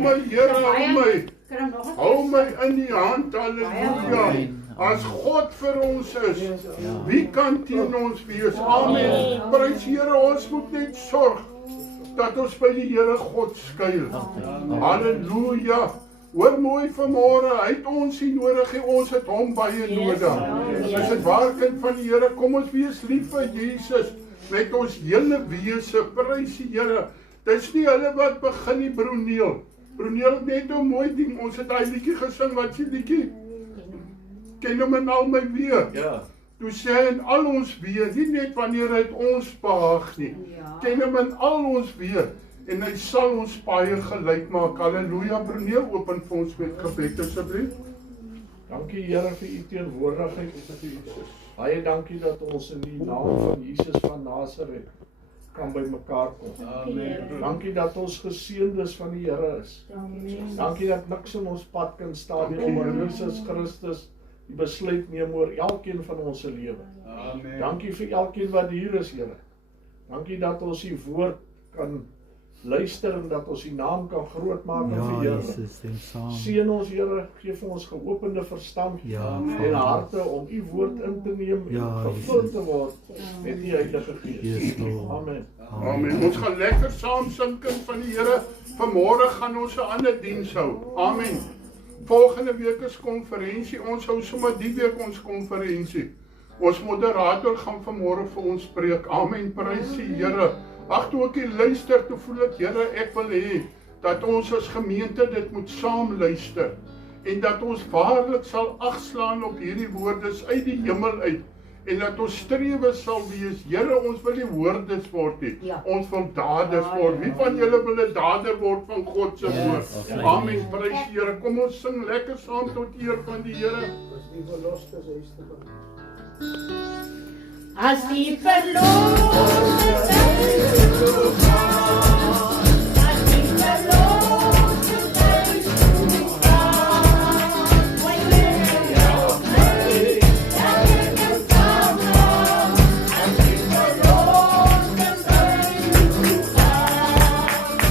my Here, hou my in die hand, halleluja. As God vir ons is, wie kan teen ons wees? Amen. Prys Here, ons moet net sorg dat ons by die Here God skuil. Halleluja. Hoor mooi vanmôre, hy het ons nie nodig, ons het hom baie nodig. Is dit waar, kind van die Here? Kom ons wees lief vir Jesus met ons hele wese. Prys die Here. Dis nie hulle wat begin nie, Broeneel. Broeneel het net 'n mooi ding. Ons het daai liedjie gesing, wat sê liedjie? Ken hom in al my weë. Ja. Toe sê hy in al ons weë, nie net wanneer hy ons behaag nie. Ken hom in al ons weë en hy sal ons baie gelyk maak. Halleluja. Broeneel, open vir ons met gebed asseblief. Dankie Here vir u teenwoordigheid. Baie dankie dat ons in die naam van Jesus van Nasaret kan by mekaar kom. Amen. Dankie dat ons geseëndes van die Here is. Amen. Dankie dat niks in ons pad kan staan nie, omdat Jesus Christus die besluit neem oor elkeen van ons se lewe. Amen. Dankie vir elkeen wat hier is, Here. Dankie dat ons die woord kan luister en dat ons die naam kan groot maak en verheerlik. Seën ons Here, gee vir ons geopende verstand en harte om u woord in te neem en gevul te word met die Heilige Gees. Amen. Amen. Ons gaan lekker saam sing, kind van die Here. Vanmôre gaan ons 'n ander diens hou. Amen. Volgende week is konferensie. Ons hou sommer die week ons konferensie. Ons moderator gaan vanmôre vir ons preek. Amen. Prys die Here. Ag, toe ek luister, toe voel ek, Here, ek wil hê dat ons as gemeente dit moet saam luister en dat ons waarlik sal agslaan op hierdie woorde uit die hemel uit en dat ons strewe sal wees, Here, ons wil nie hoorders word nie, ons wil daders word. Wie van julle wil 'n dader word van God se woord? Amen. Prys die Here. Kom ons sing lekker saam tot eer van die Here. As die verloste thuis toe gaan, as die verloste thuis toe gaan, wanneer jou vlei, dan ek kan gaan, as die verloste thuis toe gaan, as die verloste thuis toe gaan, as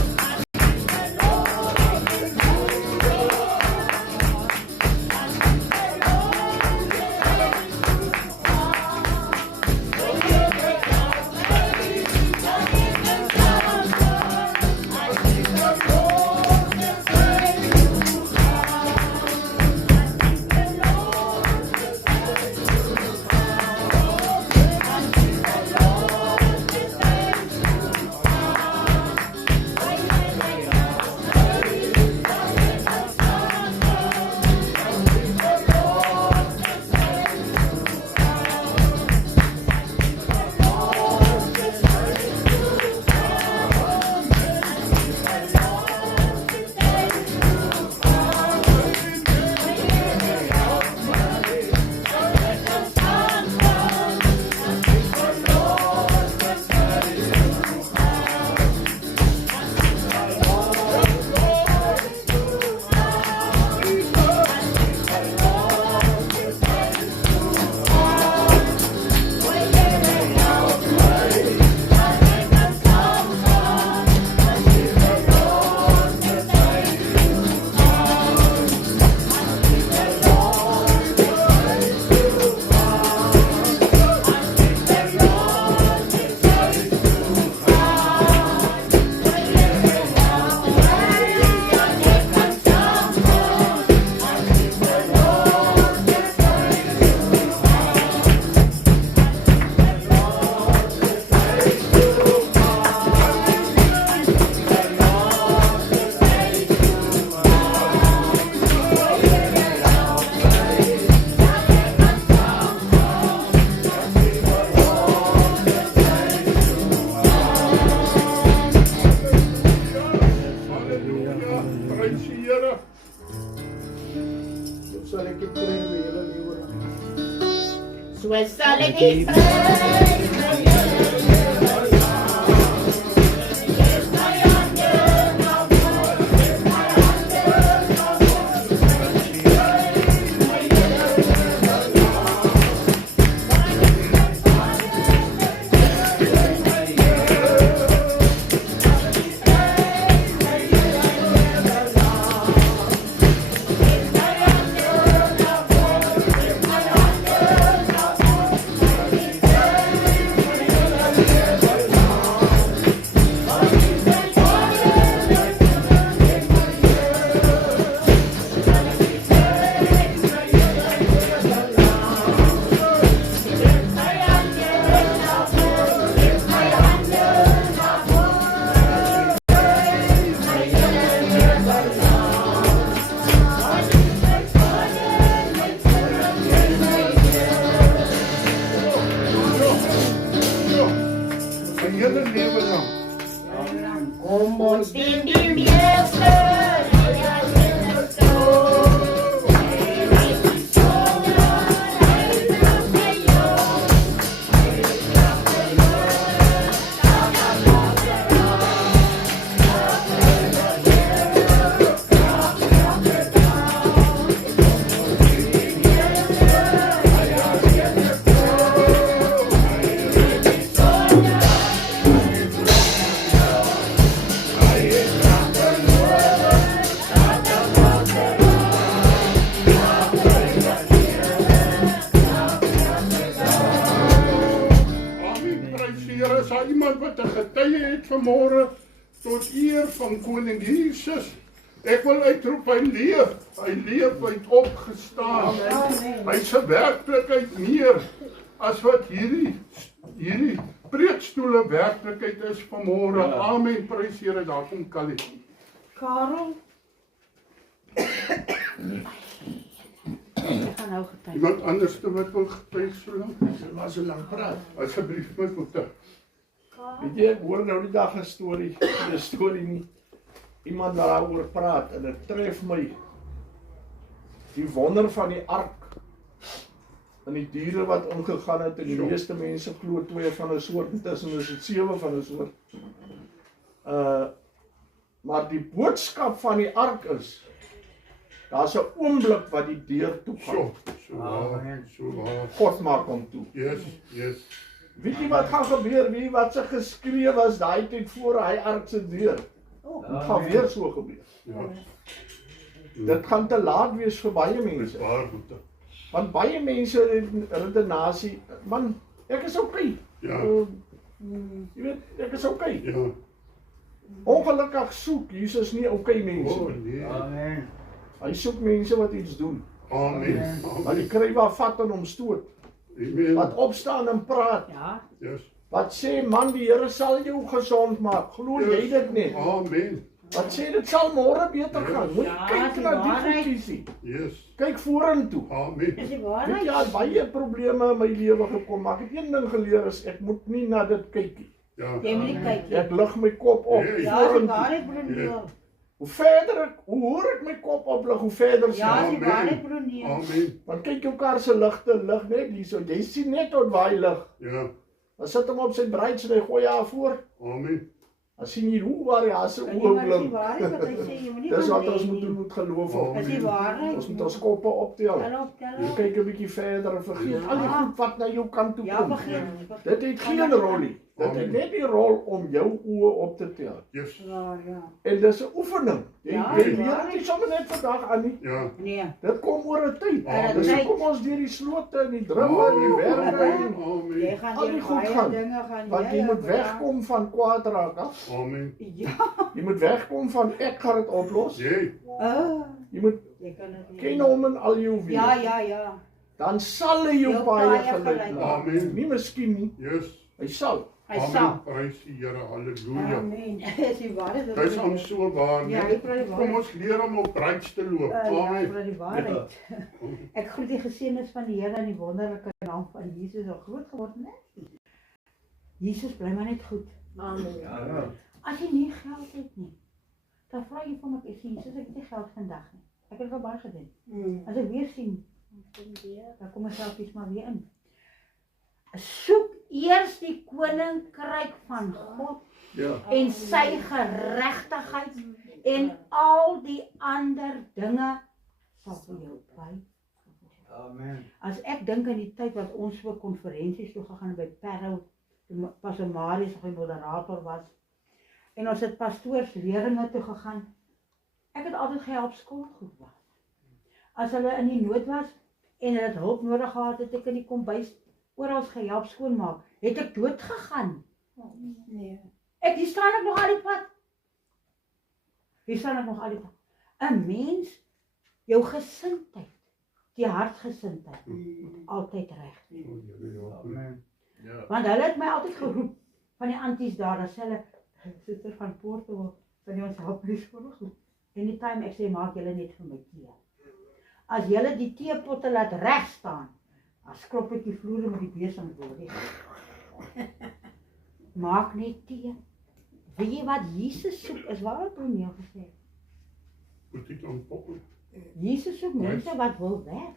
die sal ek die Ons dien die meester, hy is in ons troon. Hy reis die sonde, hy drag sy jood. Hy drag sy woord, dag aan dag Amen, prys die Here. Is daar iemand wat 'n getuie het vanmôre tot eer van koning Jesus? Ek wil uitroep, hy leef, hy het opgestaan. Hy se werklikheid meer as wat hierdie preekstoele werklikheid is vanmôre. Amen, prys die Here. Daar kom Callie. Karel. Ek gaan nou getuig. Iemand anders wat wil getuig so lank? Maar so lank praat. Asseblief my voete. Weet jy, ek hoor nou die dag 'n storie nie. Iemand daaroor praat en dit tref my. Die wonder van die ark. En die diere wat omgegaan het en die meeste mense glo 2 van 'n soort, intussen is dit 7 van 'n soort. Maar die boodskap van die ark is, daar's 'n oomblik wat die deur toe gaan. So waar. God maak hom toe. Yes. Weet jy wat gaan gebeur? Wie wat se geskree was daai tyd voor hy ark se deur? Dit gaan weer so gebeur. Ja. Dit gaan te laat wees vir baie Dis mense. waar, voete. Want baie mense redenasie, man, ek is okay. Ja. Jy weet, ek is okay. Ja. Ongelukkig soek Jesus nie okay mense. Nee. Amen. Hy soek mense wat iets doen. Amen. Wat die krywa vat en hom stoot. Amen. Wat opstaan en praat. Ja. Yes. Wat sê, man, die Here sal jou gesond maak. Glo jy dit nie? Amen. Wat sê, dit sal môre beter gaan. Moenie Ja, kyk die na die waarheid. goediesie. Yes. Kyk vorentoe. Amen. Is die Weet waarheid? jy, al baie probleme in my lewe gekom, maar ek het een ding geleer is, ek moet nie na dit kyk nie. Ja. Jy moet nie kyk nie. Ek lig my kop op Ja, Ja, die vorentoe. waarheid broer. Hoe verder ek, hoe hoor ek my kop oplig, hoe verder Ja, sien. die Amen. waarheid broer. Amen. Want kyk jou kar se ligte lig net hierso. Jy sien net tot waar hy lig. Ja. Dan sit hom op sy breids en hy gooi haar voor. Amen. Dan sien jy hoe waar hy se Die oë waarheid blink. wat hy sê, jy moet nie Dis gaan wat ons lê moet nie. doen, moet geloof op. Is die waarheid? Ons moet ons koppe optel. Tel op. Jy kyk 'n bietjie verder en vergeet al die Ja. goed wat na jou kant toe Ja, kom. begin. Dit het geen rol nie. Dit het net die rol om jou oë op te tel. Yes. Ja. En dis 'n oefening. Jy Ja, jy die leer waarheid. dit nie sommer net vandag aan nie. Ja. Nee. Dit kom oor 'n tyd. Amen. Dis hoekom ons deur die slote en die drumme en die berge en Jy Amen. gaan Al die deur goed baie gaan, dinge gaan. want jy moet wegkom van kwaad raak af. Amen. Ja. Jy moet wegkom van ek gaan dit oplos. Jy. Jy moet Jy kan dit nie. ken hom in al jou wees. Ja. Dan sal hy jou Jou paai paaie gelei gelei maak. Amen. Nie miskien nie. Yes. Hy sal. Hy Amen. sal. Prys die Here. Halleluja. Amen. Is die waarheid? Dis om so waar. Ja, nee. ek praat die Kom waarheid. ons leer om op breids te loop. Ja, Amen. vir die waarheid. Ek groet die geseëndes van die Here in die wonderlike naam van Jesus al groot geword, né? Jesus bly maar net goed. Amen. Ja. As jy nie geld het nie, dan vra jy vir my, ek sê Jesus, ek het nie geld vandag nie. Ek het al baie gedoen. As ek weer sien, dan kom ek self iets maar weer in. Soek eers die koninkryk van God Ja. en sy geregtigheid en al die ander dinge sal vir jou by. Amen. As ek dink aan die tyd wat ons vir konferensies toe gegaan by Parow, toe Pastor Marius nog die moderator was, en ons het pastoorsleringe toe gegaan. Ek het altyd gehelp skoolgoed was. As hulle in die nood was en hulle het hulp nodig gehad, het ek in die kombuis oral gehelp skoonmaak. Het ek dood gegaan? Nee. Hier staan ek nog al die pad. Hier staan ek nog al die pad. 'n Mens, jou gesindheid, die hartgesindheid, moet altyd reg wees. Amen. Ja. Want hulle het my altyd geroep van die anties daar, dan sê hulle, sister van Porto, van die ons help by die skoolgoed. Anytime ek sê, maak julle net vir my tee. As julle die teepotte laat reg staan, dan skrop ek die vloere met die besem door. Maak net tee, Weet jy wat Jesus soek is, waar het hom jou gesê? Moet ek dan poppen? Jesus soek mense wat wil werk.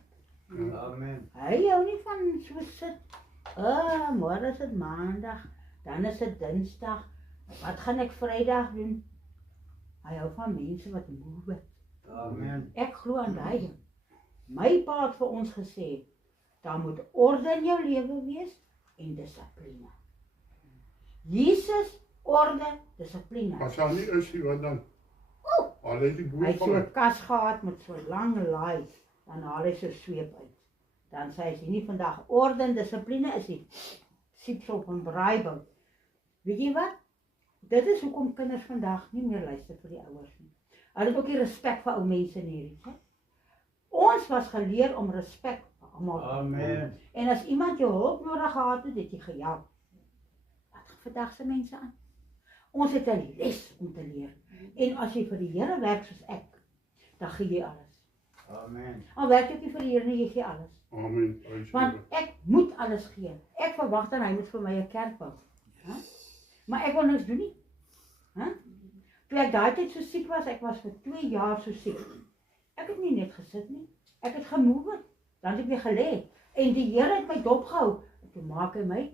Amen. Hy hou nie van so sit, môre is dit maandag, dan is dit dinsdag, wat gaan ek Vrydag doen? Hy hou van mense wat move. Amen. Ek glo aan daai ding. My pa het vir ons gesê, daar moet orde in jou lewe wees en dissipline. Jesus, orde, dissipline. As hy nie is, wat dan? Al het die Hy boer het so van 'n kas gehad met so lang laai, dan haal hy so sweep uit. Dan sê hy, nie vandag orde en dissipline is die siepsel van braaibout. Weet jy wat? Dit is hoekom kinders vandag nie meer luister vir die ouers nie. Hulle het ook nie respek vir ou mense nie, weet jy? Ons was geleer om respek vir almal te hê. Amen. En as iemand jou hulp nodig gehad het, het jy gehelp. Wat gaan vandag se mense aan? Ons het 'n les om te leer. En as jy vir die Here werk soos ek, dan gee jy alles. Amen. Al werk ek nie vir die Here nie, jy gee alles. Amen. Prys die Want Here. ek moet alles gee. Ek verwag dan hy moet vir my 'n kerk bou. Huh? Maar ek wil niks doen nie. Huh? Toe ek daai tyd so siek was, ek was vir 2 jaar so siek. Ek het nie net gesit nie. Ek het gemove. Dan het ek weer gelê. En die Here het my dopgehou. En toe maak hy my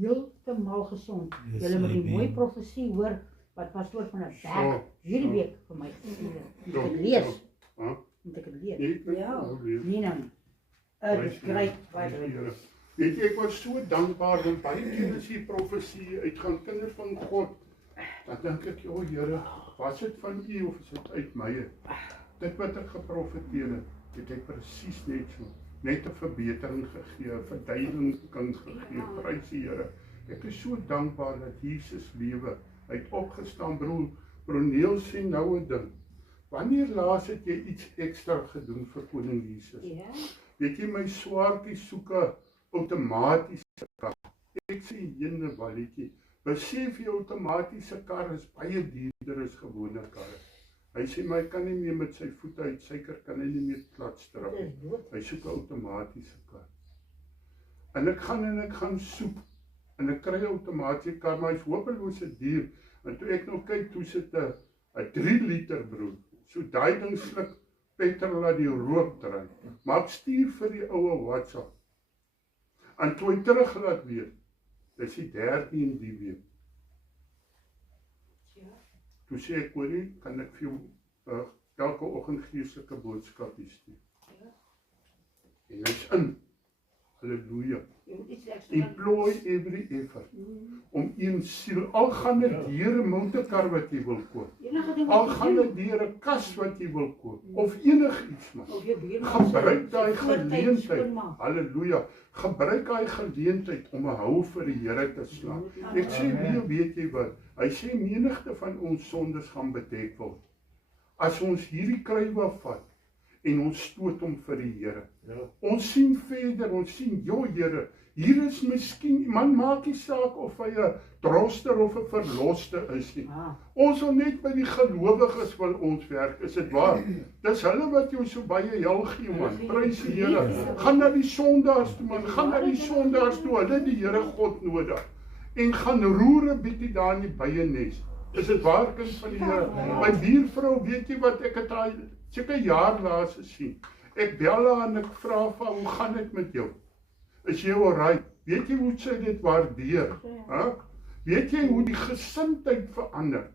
heeltemal gesond. Yes, Julle moet die amen. mooi profesie hoor wat pastoor van 'n So, berg hierdie so. week vir my gestuur het. So, Moet ek lees? so. Huh? Moet ek dit lees? Nee, ek weet Ja. nou lees. Nee nou nie. Prys Dis die great, Here. by the Prys die way. Here. Weet jy, ek was so dankbaar, want baie keer as die profesie uitgaan, kinders van God, dan dink ek, o Here, was dit van U of is dit uit my? Dit wat ek geprofeteer het ek presies net so, net 'n verbetering gegee, 'n verduideliking gegee, prys die Here. Ek is so dankbaar dat Jesus lewe, hy het opgestaan, broer Neil sê nou 'n ding. Wanneer laas het jy iets ekstra gedoen vir koning Jesus? Ja. Weet jy, my swaartjie soek 'n outomatiese kar. Ek sê, jene walletjie, besef jy outomatiese kar is baie duurder as gewone karre. Hy sê, maar hy kan nie meer met sy voete uit suiker, kan hy nie meer plat strap nie. Dis dood. Hy soek 'n outomatiese kar. En ek gaan soek, en ek kry 'n outomatiese kar, maar hy's hopeloos duur. En toe ek nou kyk, toe sit 'n 3 liter broer. So daai ding sluk petrol laat die rook draai. Maar ek stuur vir die oue WhatsApp. En toe hy terug laat weet, dis die 13 die week. Toe sê ek, hoorie, kan ek vir jou elke oggend geestelike boodskapies stuur. En hy's in. Halleluja. Jy moet iets ekstra. Employ every effort. Om een siel, al gaan dit deur 'n motorkar wat jy wil koop. Enige ding Al wat gaan jy dit deur 'n kas wat jy wil koop. Of enigiets maar. of jy weer Gebruik daai voertuig geleentheid. skoonmaak. Halleluja. Gebruik daai geleentheid om 'n hou vir die Here te slaan. Ek sê, weet jy wat? Hy sê menigte van ons sondes gaan bedek word. As ons hierdie kruiwe vat en ons stoot hom vir die Here. Ja. Ons sien verder, ons sien, Here, hier is miskien, man maak nie saak of hy 'n droster of 'n verloste is nie. Ons wil net by die gelowiges wil ons werk, is dit waar? Dis hulle wat jou so baie hel gee, man. Prys die Here. Gaan na die sondaars toe, man. Gaan na die sondaars toe. Hulle het die Here God nodig. En gaan roer 'n bietjie daar in die byenes. Is dit waar, kind van die Here? My buurvrou, weet jy wat, ek het haar seker jaar laas gesien. Ek bel haar en ek vra vir haar, hoe gaan dit met jou? Is jy alright? Weet jy hoe sy dit waardeer? Weet jy hoe die gesindheid verander?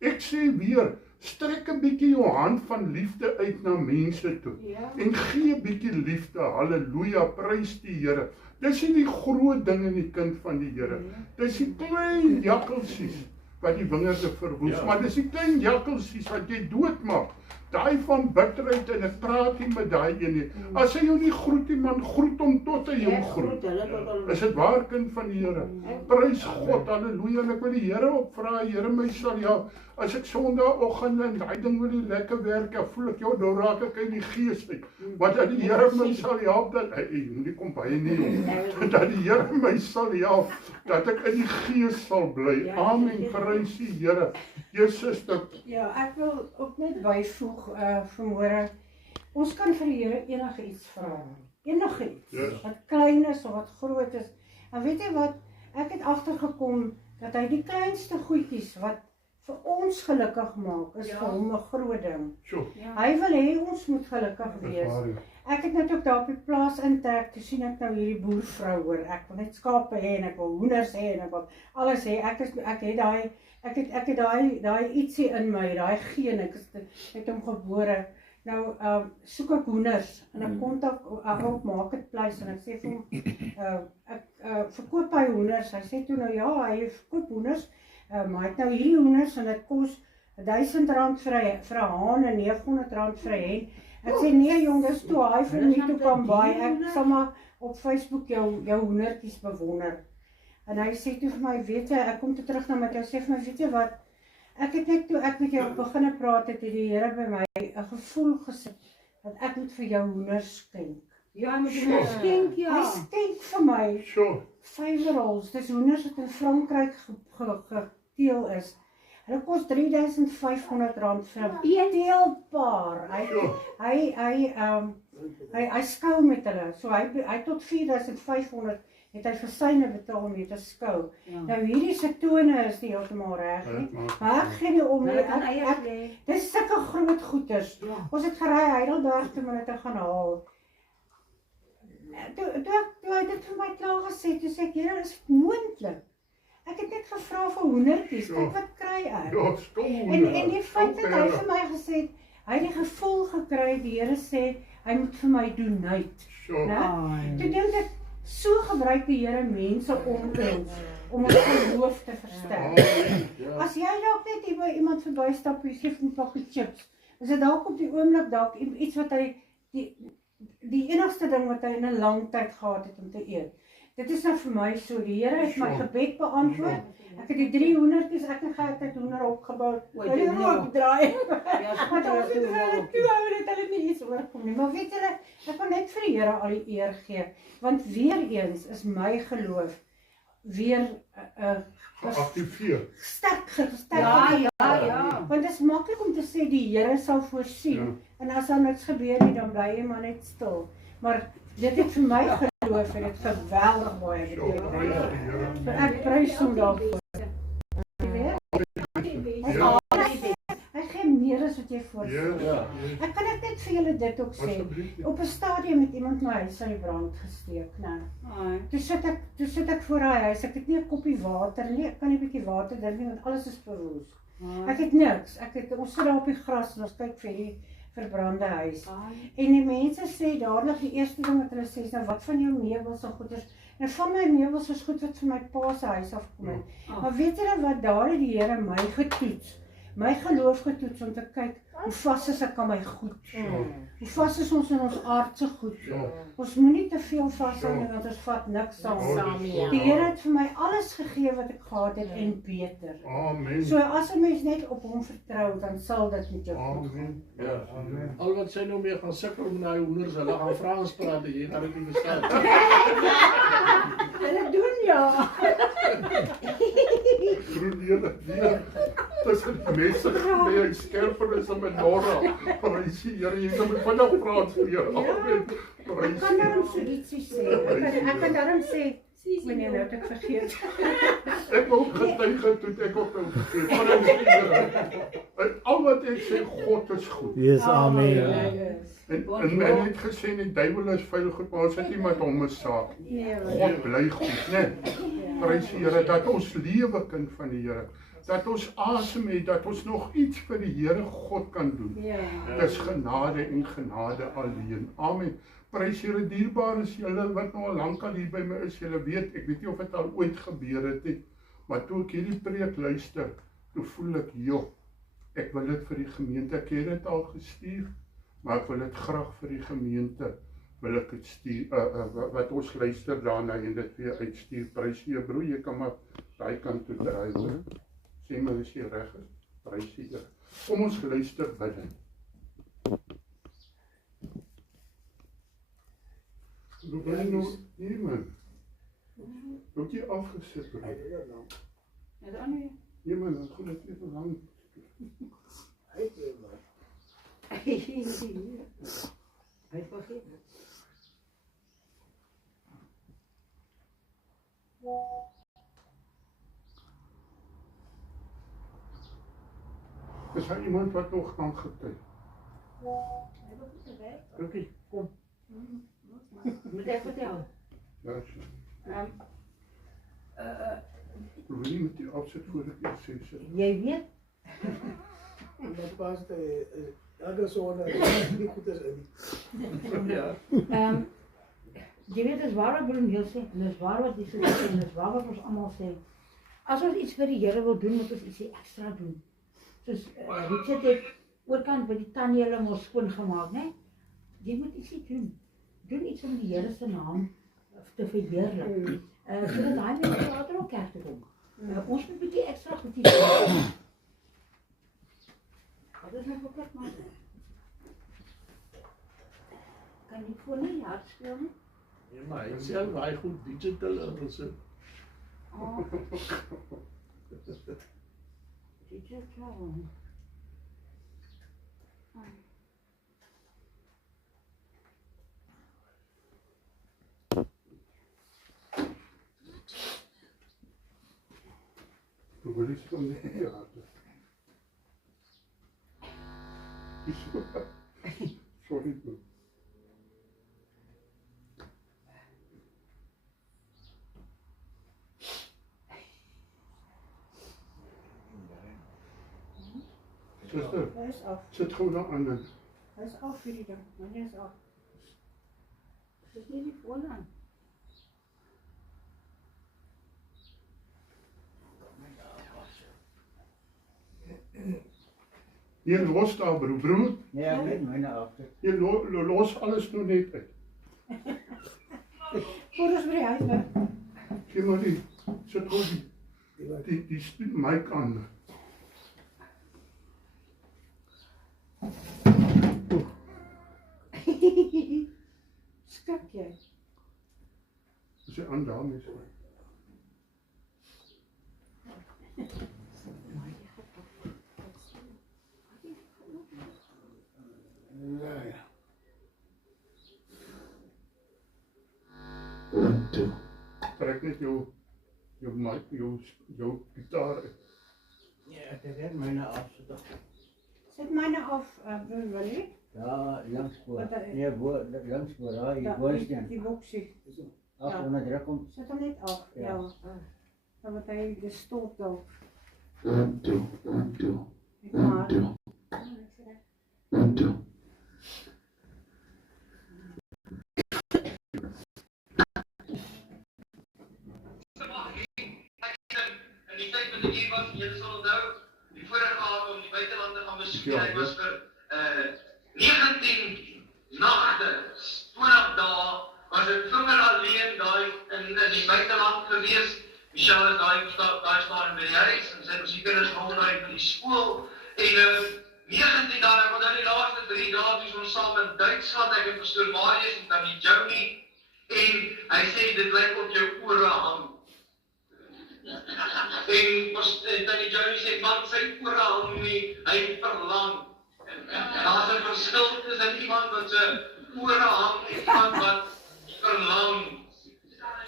Ek sê weer, strek 'n bietjie jou hand van liefde uit na mense toe. En gee 'n bietjie liefde. Halleluja, prys die Here. Dis nie die groot dinge in die kind van die Here. Dis die klein jakkelsies wat die wingerde verwoes, maar dis die klein jakkelsies wat jy doodmaak. Daai van bitterheid, en ek praat nie met daai een nie. As hy jou nie groet nie, man, groet hom tot hy jou groet. Is dit waar, kind van die Here? Prys God, halleluja, en ek wil die Here opvra, Here my sal help. As ek Sondagoggend en daai ding wil nie lekker werk, dan voel ek, dan raak ek in die gees uit. Maar dat die Here my sal help, dat, nie kom baie nie, dat die Here my sal help, dat ek in die gees sal bly. Amen, prys die Here. Jesus, Ja, ek wil ook net byvoeg vanmôre. Ons kan vir die Here enige iets vra. Enige iets. Yes. Wat klein is of wat groot is. En weet jy wat? Ek het agtergekom dat hy die kleinste goedjies wat vir ons gelukkig maak, is vir hom 'n groot ding. Sjoe, Hy wil hê ons moet gelukkig dis wees. waar, ja. Ek het net ook daar op die plaas intrek, toe sien ek nou hierdie boervrou hoor. Ek wil net skape hê en ek wil hoenders hê en ek wil alles hê. Ek het daai ietsie in my, daai geen, ek is met hom gebore. Nou soek ek hoenders en ek kontak op Marketplace en ek sê vir hom ek verkoop hy hoenders. Hy sê toe nou ja, hy verkoop hoenders, maar hy het nou hierdie hoenders en dit kos R1000 vir 'n haan en R900 vir 'n hen. Ek sê nee jong, dis toe hy vir my toe kan baie. Ek sal maar op Facebook jou hoendertjies bewonder. En hy sê toe vir my, weet jy, ek kom toe terug na my toe, sê vir my, weet jy wat, ek het net toe ek met jou begin praat het die Here by my 'n gevoel gesit dat ek moet vir jou hoenders skenk. Ja, hy moet hom skenk, Hy ja. skenk vir my Sjoe, vyverals, dis hoenders wat in Frankryk geteel is. Hulle kos R3500 vir 'n teelpaar. Hy skou met hulle. So hy tot 4500 het hy vir syne betaal om hier te skou. Ja. Nou hierdie se tone is nie heeltemal reg nie. Maar ek gee nie om nie. Dis sulke groot goeders. Ja. Ons het gery Heidelberg toe om dit te gaan haal. Toe hy dit vir my klaar gesê, toe sê ek, Here, is dit moontlik? Ek het net gevra vir hoendertjies, kyk wat kry ek. ja, stom. En die feit dat hy vir my gesê het, hy het die gevoel gekry, die Here sê, hy moet vir my doen nuut. Sjoe, Toe dink ek, so gebruik die Here mense om ons geloof te versterk. As jy dalk net hier by iemand verbystap, jy gee hom 'n pakkie chips, is dit dalk op die oomblik dalk iets wat hy, die enigste ding wat hy in 'n lang tyd gehad het om te eet. Dit is nou vir my so, die Here het my gebed beantwoord. Ek het die 3 hoendertjies, ek het hoender opgebou. Hulle ook draai. Want ons het hulle toe hou dat hulle nie iets oorkom nie. Maar weet julle, ek wil net vir die Here al die eer gee. Want weer eens is my geloof weer geactiveer. sterk. Ja. Want dit is maklik om te sê die Here sal voorsien. Ja. En as daar niks gebeur nie, dan bly jy maar net stil. Maar dit het vir my geloof en dit geweldig baie Sjoe, beteken. prys die Here. So ek prys hom daarvoor. Ja, Hy gee meer as wat jy voorstel. ja, Ek kan net vir julle dit ook sê. asseblief. Op 'n stadium het iemand my huis aan die brand gesteek. Nou, toe sit ek voor daai huis. Ek het nie 'n koppie water nie. Ek kan nie 'n bietjie water drink nie want alles is verwoes. Ek het niks. Ons sit daar op die gras en ons kyk vir die verbrande huis. En die mense sê dadelik die eerste ding wat hulle sê is nou wat van jou meubels en goeders. En van my meubels is goed wat van my pa se huis afkom het. Maar weet julle wat, daar het die Here my getoets. My geloof getoets om te kyk hoe vas is ek aan my goed. Hoe vas is ons in ons aardse goed. Ja. Ons moenie te veel vashou nie want ons vat niks saam. Die Here het vir my alles gegee wat ek gehad het en beter. Amen. So as 'n mens net op hom vertrou, dan sal dit met jou goed gaan. Amen. Ja. Al wat sy nou mee gaan sukkel met daai hoenders, hulle gaan Frans praat, jy gaan dit nie verstaan. Hulle doen ja. Groen Here, nee. Tussen die mense nee, hy skerper is dan met Nora. Prys die Here, jy kan met vandag praat vir jou. Amen. Ek Prys kan die daarom Here. so ietsie sê. Ek kan daarom sê, meneer, nou het ek vergeet. Ek wil getuig toe ek ook nou vergeet. Prys die Here. En al wat ek sê, God is goed. Yes, amen. En men het gesê die duiwel is vuil goed, maar ons het nie met hom 'n saak. God bly goed, né? Prys die Here dat ons lewe kind van die Here. Dat ons asem het, dat ons nog iets vir die Here God kan doen. Dis genade en genade alleen. Amen. Prys Here, dierbaar is julle wat nou al lank al hier by my is. Julle weet, ek weet nie of dit al ooit gebeur het nie, maar toe ek hierdie preek luister, toe voel ek, joh, ek wil dit vir die gemeente, ek het dit al gestuur, maar ek wil dit graag vir die gemeente, wil ek dit stuur, wat ons luister daarna en dit weer uitstuur. Prys Here, broer, jy kan maar daai kant toe draai, hoor. Sê my as jy reg is. Prys Here. Kom ons luister binne. Hoe ben jy nou hier, man? Ook jy afgesit, broer? Nee, man, dan goed dat jy so lang. Hy vergeet. Is daar iemand wat nog kan getuig? Rukkie, kom. Moet ek vertel? Ja, so. Uh, Wil nie met die afsit voor ek eers sê, sê. jy weet, Dat was elke zone die goed is in. Ja. jy weet, dis waar wat Broen Heel sê, en dis waar wat die sê, en dis waar wat ons allemaal sê. As ons iets vir die Here wil doen, moet ons iets extra doen. Soos Richard het oorkant by die tannie hulle mos skoon gemaak, né? Jy moet iets doen. Doen iets om die Here se naam te verheerlik. Sodat daai mense later ook kerk toe kom. Ons moet 'n bietjie ekstra goed doen. Wat is nou verkeerd, man? Kan jy voor nie hard speel nie? Nee, maar hy self, hy goed digital ingesit. Oh. Digital. Toen wil ik van de theater. Sorry, bro. Zuster, Hij is af. zit gewoon daar aan de... Hij is af, Frida. Wanneer is af? Dis nie die vooraan. Je los daar, broer. Ja, ik weet myne af. Je los alles nou net uit. Voor ons by die huis weg. Gee maar die, zit gewoon die mic aan. Skrik jy? Is je aan daarmee zo? Trek net jou mic, jou gitaar uit. Ja, ek het net myne af. Zet myne af, broer Willie. Ja, langspoor. Wat dat is? Nee, langspoor, daar, die Ja, boorsteen. die boksie. Af ja. onder druk om. Zet hem net af, Ja. ja. Dan wordt hij de stoot op. Maar. En die tyd wat ek hier was, jy sal onthou, die vorige aand om die buitelande gaan besoek, hy was vir 19 nagte, 20 dae, was ek vinger alleen daai in die buiteland gewees. Michelle is daai staan by die huis, en sy was die kinders rond daai by die skool, en 19 dae, ek onthou die laaste 3 dae, toe ons saam in Duitsland, ek het pastoor Marius en dan die Johnny, en hy sê, dit lyk op jou ore hang. En dan die Johnny sê, man, sy ore hang nie, hy verlang. Daar is 'n verskil tussen iemand wat sy ore hang en iemand wat verlang.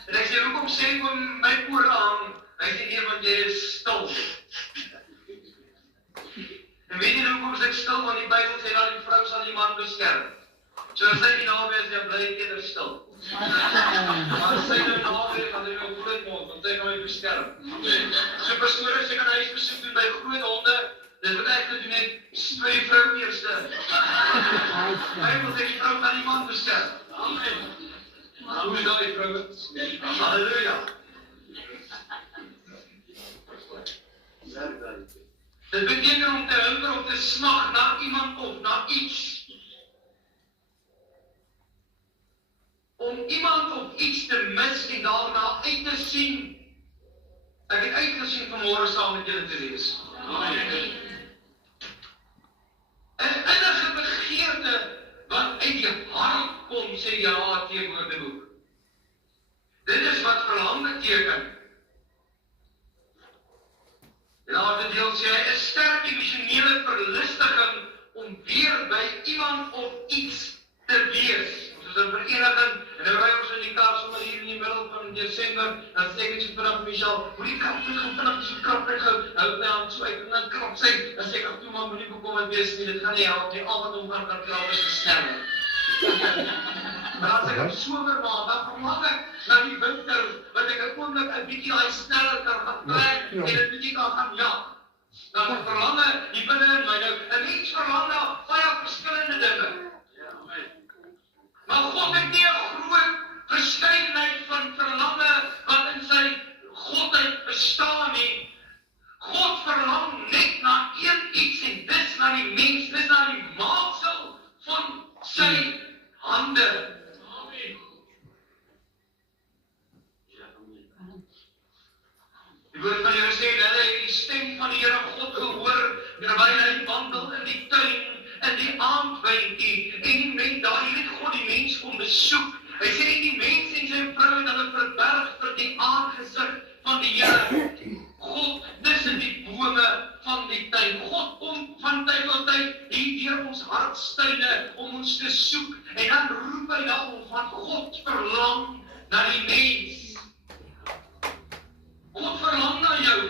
En ek sê, hoekom sê ek om my ore hang? Hy sê, nee, want jy is stil. En weet jy hoekom is ek stil? Want die Bybel sê dat die vrou sal die man beskerm. So as sy nie naby is, dan bly ek eerder stil. Maar as sy nou naby is, dan hy ook groot mond, want sy kan my beskerm. So pastore, as ek aan huis besoek doen by groot honde, dis wat ek te doen het, vir die vrou eerste. Hy wil sê die vrou kan die man beskerm. Amen. Hoe is dat die vrou? Halleluja. Dit beteken om te hunger, om te smag na iemand of na iets. Om iemand of iets te mis en daarna uit te sien. Ek het uitgesien vanmôre saam met julle te wees. Amen. 'n innige begeerte wat uit die hart kom, sê ja teen Woordeboek. Dit is wat verlang beteken. En laat deel sê, 'n sterk emosionele verlustiging om weer by iemand of iets te wees. Ons is 'n vereniging, en nou ry ons in die kar sommer hier in die middel van deur Desember, dan sê ek so vanaf Michelle, moet die krap gaan vanaf so krap gehou, hou my hand so uit en dan krap sy, dan sê ek af toe maar moenie bekommerd wees nie, dit gaan nie help nie, al wat hom kan krap is gesnel. Maar as ek op somermaand, dan verlang ek na die winter, wat ek 'n oomblik 'n bietjie daai sneller kan gaan trek en 'n bietjie kan gaan jag. Dan verlang ek die binne in my nou, 'n mens verlang na baie verskillende dinge. Maar God het nie 'n groot verskeidenheid van verlange wat in sy godheid bestaan nie. God verlang net na een iets en dis na die mens, dis na die maaksel van sy hande. Die woord van die Here sê, hulle het die stem van die Here God gehoor, terwyl hy wandel in die tuin, in die aandwindjie, en die mens, daar het God die mens kom besoek. Hy sê, die mens en sy vrou het hulle verberg vir die aangesig van die Here. God tussen die bome van die tuin. God kom van tyd tot tyd hier deur ons hartstuine om ons te soek, en dan roep hy dan van God verlang na die mens. God verlang na jou.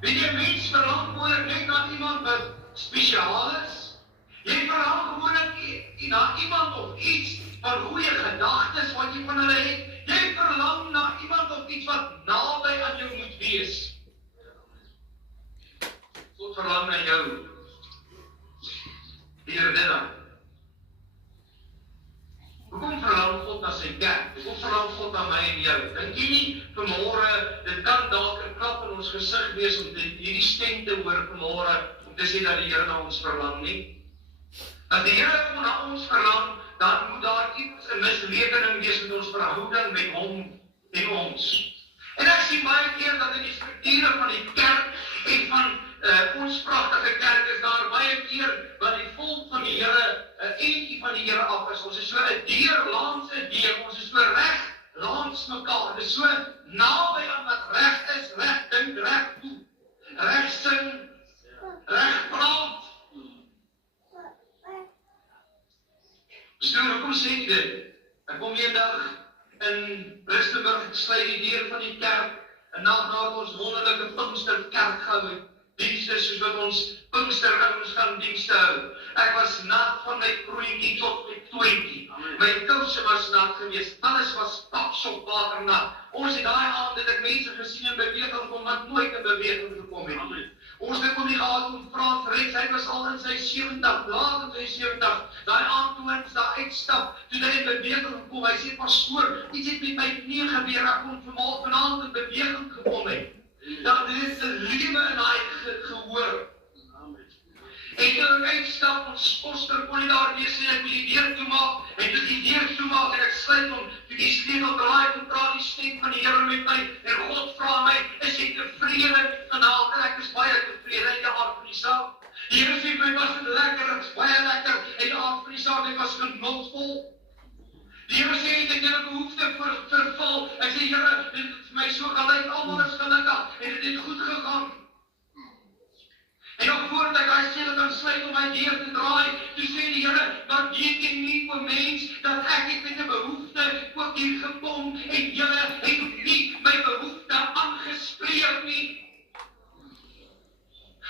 Weet jy, mens verlang gewoon net na iemand wat spesiaal is. Jy verlang gewoon na iemand of iets van goeie gedagtes wat jy van hulle het. Jy verlang na iemand of iets wat naby aan jou moet wees. God verlang na jou. Hier dit dan. Hoekom verlang God na sy kerk? Hoekom verlang God na my en jou? Dink jy nie vanmôre, dit kan dalk 'n klap in ons gesig wees om hierdie stem te hoor vanmôre, om te sê dat die Here na ons verlang nie? As die Here na ons verlang, dan moet daar iets 'n misrekening wees met ons verhouding met hom en ons. En ek sien baie keer dat in die strukture van die kerk en van ons pragtige kerk is daar baie keer wat die volk van die Here 'n eentjie van die Here af is. Ons is so 'n deur langs 'n deur, ons is so reg langs mekaar. Dit is so naby aan wat reg is, reg dink, reg voel, reg sing, reg praat. Bestuur, hoekom sê ek dit? Ek kom eendag in Rustenburg, sluit die deur van die kerk, en nadat ons wonderlike Pinksterkerk gehou het, dienste soos wat ons Pinksterouens gaan dienste hou. Ek was nat van my kroentjie tot my toontjie. My kouse was nat geweest, alles was papsop waternat. Ons het daai aand het ek mense gesien in beweging kom wat nooit in beweging gekom het. Ons het kom nie gehad om Frans Rex, hy was al in sy 70, laat in sy 70, daai aand toe ons daar uitstap, toe hy in beweging gekom, hy sê, pastoor, iets het met my knie gebeur, ek kon vanaand in beweging gekom het. Dat dit is 'n lewe in daai gehoor. En toe ek uitstap, ons poster kon nie daar wees en ek moet die deur toemaak, en toe die deur toemaak en ek sluit hom, toe die sleutel draai, toe praat die stem van die Here met my, en God vra my, is jy tevrede vanaand? En ek is baie tevrede in die aard van die saak. Die Here sê my, was dit lekker, ek is baie lekker, in die aard van die saak, ek was genotvol. Die Here sê, het ek julle behoefte vervul. Ek sê, Here, dit het vir my so gelyk, almal is gelukkig, en dit het goed gegaan. En nog voordat ek daai sleutel kan sluit om my deur te draai, toe sê die Here, dat weet jy nie, o mens, dat ek het met 'n behoefte ook hier gekom, en julle het nie my behoefte aangespreek nie.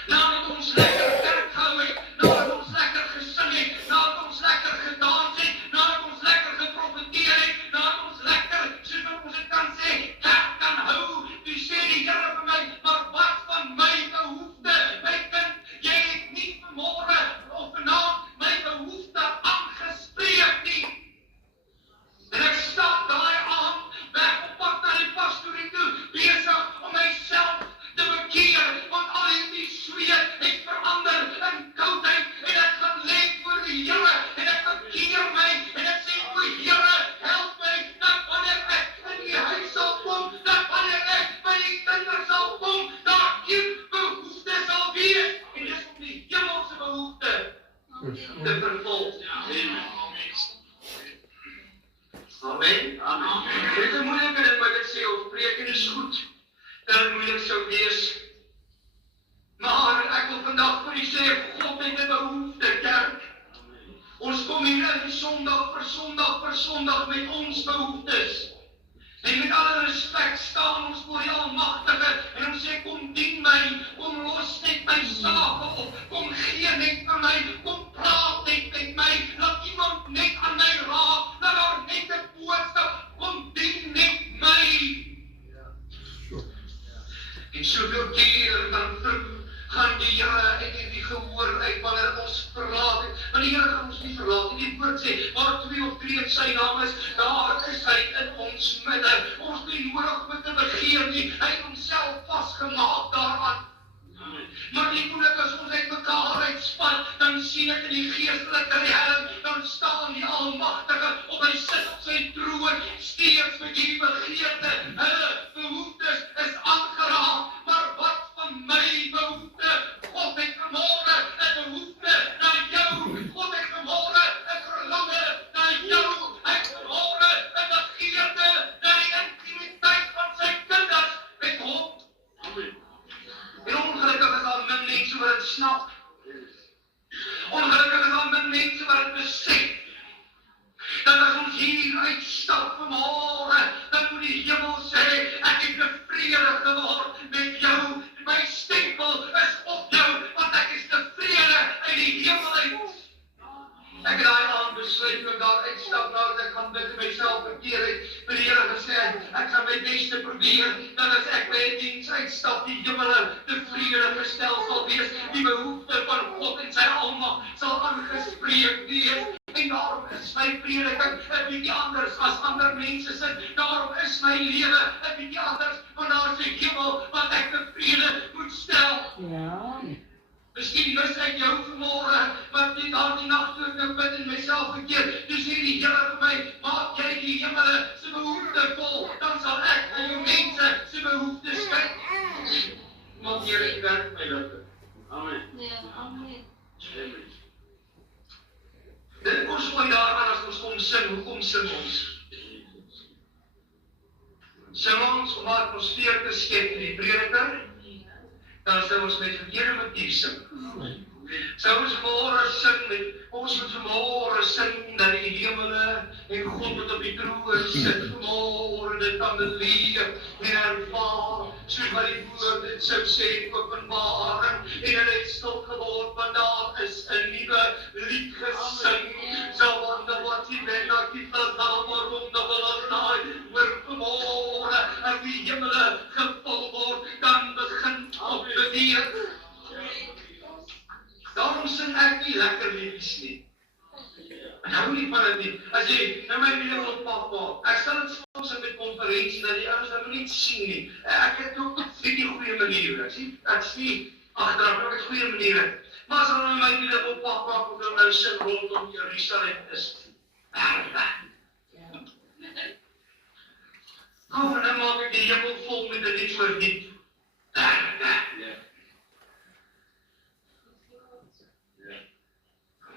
Nadat ons lekker kerk gehou het, nadat ons lekker gesing het, nadat ons lekker gedans het, nadat ons lekker geprofeteer het, nadat ons lekker, soos wat ons het kan sê, kerk kan hou, toe sê die Here vir my, maar wat van my behoefte? My kind, jy het nie vanmôre of vanaand my behoefte aangespreek nie. En soveel keer dan gaan die Here uit die gehoor uit wanneer ons verlaat het. Want die Here gaan ons nie verlaat nie. Die woord sê, waar 2 of 3 in sy naam is, daar is hy in ons midde. Ons het nie nodig om te begeer nie. Hy het homself vasgemaak daaraan. Maar die moeilik as ons uit mekaar uitspan, dan sien ek in die geestelike realm, dan staan die Almagtige op, hy sit op sy troon, steeds met die begeerte. Hulle behoeftes is aangeraak, maar wat van my behoefte? God het vanmôre 'n behoefte na jou. God het vanmôre 'n verlange na jou. Hy het vanmôre 'n begeerte na die intimiteit van sy kinders met hom. Amen. En ongelukkig is daar min mense wat dit snap. Ongelukkig is daar min mense wat dit besef. Dat as ons hier uitstap vanmôre, dan moet die hemel sê, ek het tevrede geword met jou. My stempel is op jou, want ek is tevrede uit die hemel uit. Ek het daai aand besluit om daar uitstap nadat ek gaan bid en myself verkeer het. Vir die Here gesê, ek gaan my beste probeer, dat as ek by 'n diens uitstap, die hemele tevrede gestel sal wees. Die behoefte van God en sy almag sal aangespreek wees. En daarom is my prediking 'n bietjie anders as ander mense sit. Daarom is my lewe 'n bietjie anders, want daar is 'n hemel wat ek tevrede moet stel. Ja. Miskien lus ek jou vanmôre, maar net daardie nag toe ek bid en myself verkeer, toe sê die Here vir my, maak jy die hemele se behoefte vol, dan sal ek vir jou mense se behoeftes kyk. Maak Here die werk my lippe. Amen. Amen. Dit kom so daaraan as ons kom sing, hoekom sing ons? Sing ons om 'n atmosfeer te skep vir die prediker, dan sou ons met verkeerde motief sing. Sou ons vanmôre sing met, ons moet vanmôre sing dat die hemele en God wat op die troon sit, vanmôre dit kan beleef en ervaar, soos wat die woord dit sou sê in Openbaring, en hulle het stil geword, want daar is 'n nuwe lied gesing, sal wonder wat die wêreld die verhaal waarom dat hulle naai, oor vanmôre as die hemele gevul word, dan begin op beweeg. Daarom sing ek nie lekker liedjies nie. Ek hou nie van dit nie. As jy nou my video wil pap, ek sal dit soms in die konferensie dat die ouens dan nie sien nie. Ek het ook die goeie maniere. Ek sien agteraf ook goeie maniere. Maar as hulle my video wil pap, of hulle nou sing rondom Jerusalem is. Kom en dan maak ek die hemel vol met 'n lied vir dit.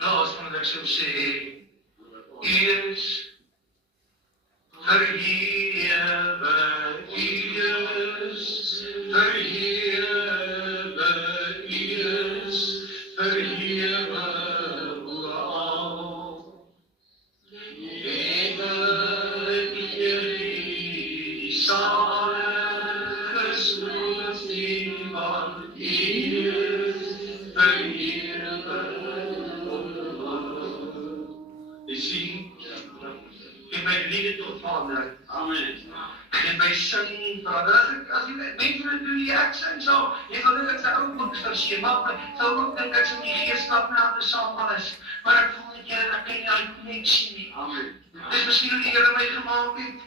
Laas van ek sou sê, is verhewe, is verhewe, is verhewe oral. Zalig is niemand, is verhewe. Jy sien, en my liefde tot Vader. Amen. En my sing, Vader, as jy mense dit doen, ek sing so, jy gaan dit ek sy ou boek verseen, maar sou ook dink ek sing die geestap na ander saam alles, maar ek voel net jy, ek kan nie al connectie nie. Amen. Dis miskien hoe die Here my gemaak het.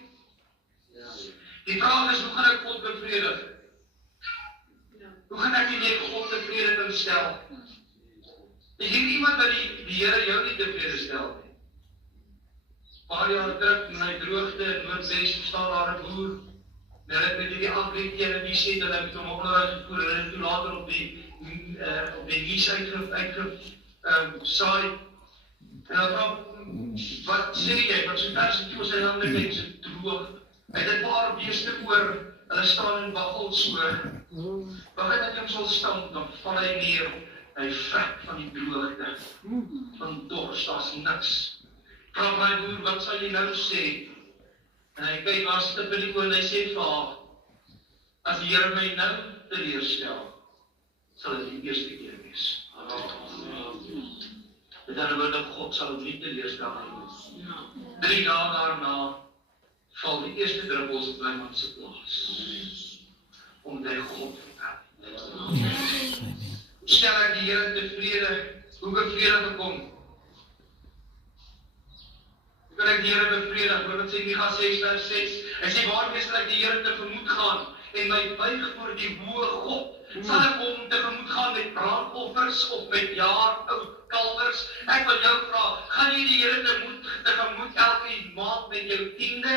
Die vraag is, hoe gaan ek God bevredig? Hoe gaan ek nie God tevrede stel? Is hier iemand dat die Here jou nie tevrede stel? Paar jaar terug, in my droogte in Noordwes, staan daar 'n boer, en hulle het met die agrietjie en die sê dat hulle met hom onderhoud gevoer, hulle het toe later op die nuus saai, en dan vraag, wat sê jy, wat so vers toe sy hande kyk, so droog, hy het 'n paar beeste oor, hulle staan in waggels oor, wacht dat jy hom sal staan, dan val hy neer, hy vrek van die droogte, van dors, daar is niks. Vraag my boer, wat sal jy nou sê? En hy kyk waar sit op in die oor en hy sê vir haar, as die Here my nou teleurstel, sal dit die eerste keer wees. Met ander woorde, God sal het nie teleurstel nie. 3 dae daarna val die eerste druppels op my man se plaas. omdat hy God vertel. Stel ek die Here tevrede, hoe bevredig ek hom? Hoe kan ek die Here bevredig? Wat sê Micha 6:6? Hy sê, waarmee sal ek die Here tegemoet gaan en my buig voor die hoë God? Sal ek hom tegemoet gaan met brandoffers of met jaar oud kalvers? Ek wil jou vra, gaan jy die Here tegemoet elke maand met jou tiende?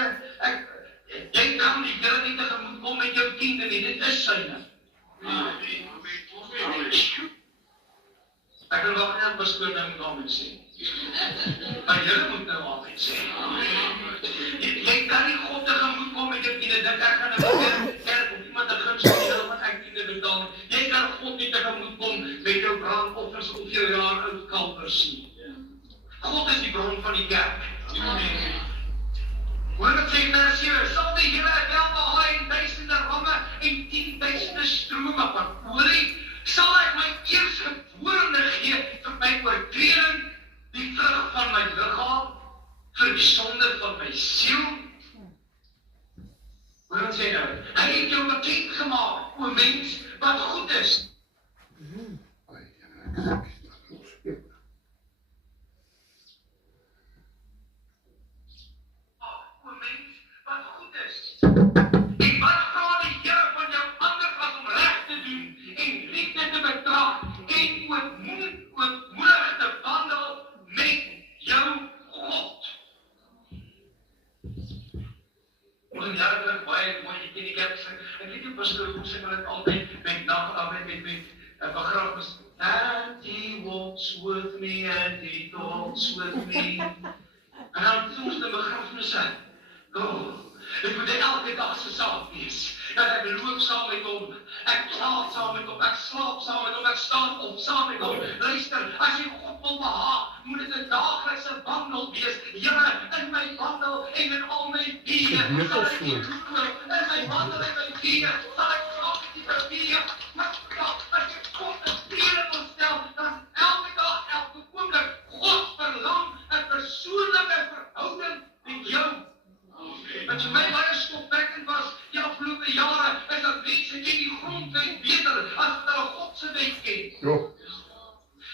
Jy kan die Here nie tegemoet kom met jou tiende nie, dit is syne. Ek wil nog net pastoor nou moet amen sê. Maar julle moet nou amen sê. Jy kan nie God tegemoet kom met jou tiende, dink ek gaan nou kerk of iemand 'n guns gee wat ek tiende betaal. Jy kan God nie tegemoet kom met jou brandoffers of jou jaar oud kalvers nie. God is die bron van die kerk. Hoor wat sê vers 7, sal die Here wel behaai in duisende ramme en 10.000 strome van olie, sal ek my eerstgeborene gee vir my oortreding, die vrug van my liggaam, vir die sonde van my siel. Hoor wat sê nou, hy het jou bekend gemaak, o mens, wat goed is. En wat vra die Here van jou anders as om reg te doen en liefde te betrag en ootmoedig te wandel met jou God. Ons in jare terug baie mooi ken die kerk sê, ek weet nie pastoor hoe sê maar dit altyd met nagavond met begrafnis. And he walks with me and he talks with me. En dan soms die begrafnisse. Ek moet elke dag se saak wees. Dat ek loop saam met hom, ek praat saam met hom, ek slaap saam met hom, ek staan op saam met hom. Luister, as jy God wil behaag, moet dit 'n daaglikse wandel wees. Here, in my wandel en in al my diere, sal ek nie toekoop. In my wandel en my diere, sal ek graag nie beweeg. Maar as jy God tevrede wil stel, dan elke dag, elke oomblik, God verlang 'n persoonlike verhouding met jou. Wat vir my baie stopwekkend was, die afgelope jare, is dat mense ken die grondwet beter as hulle God se wet ken.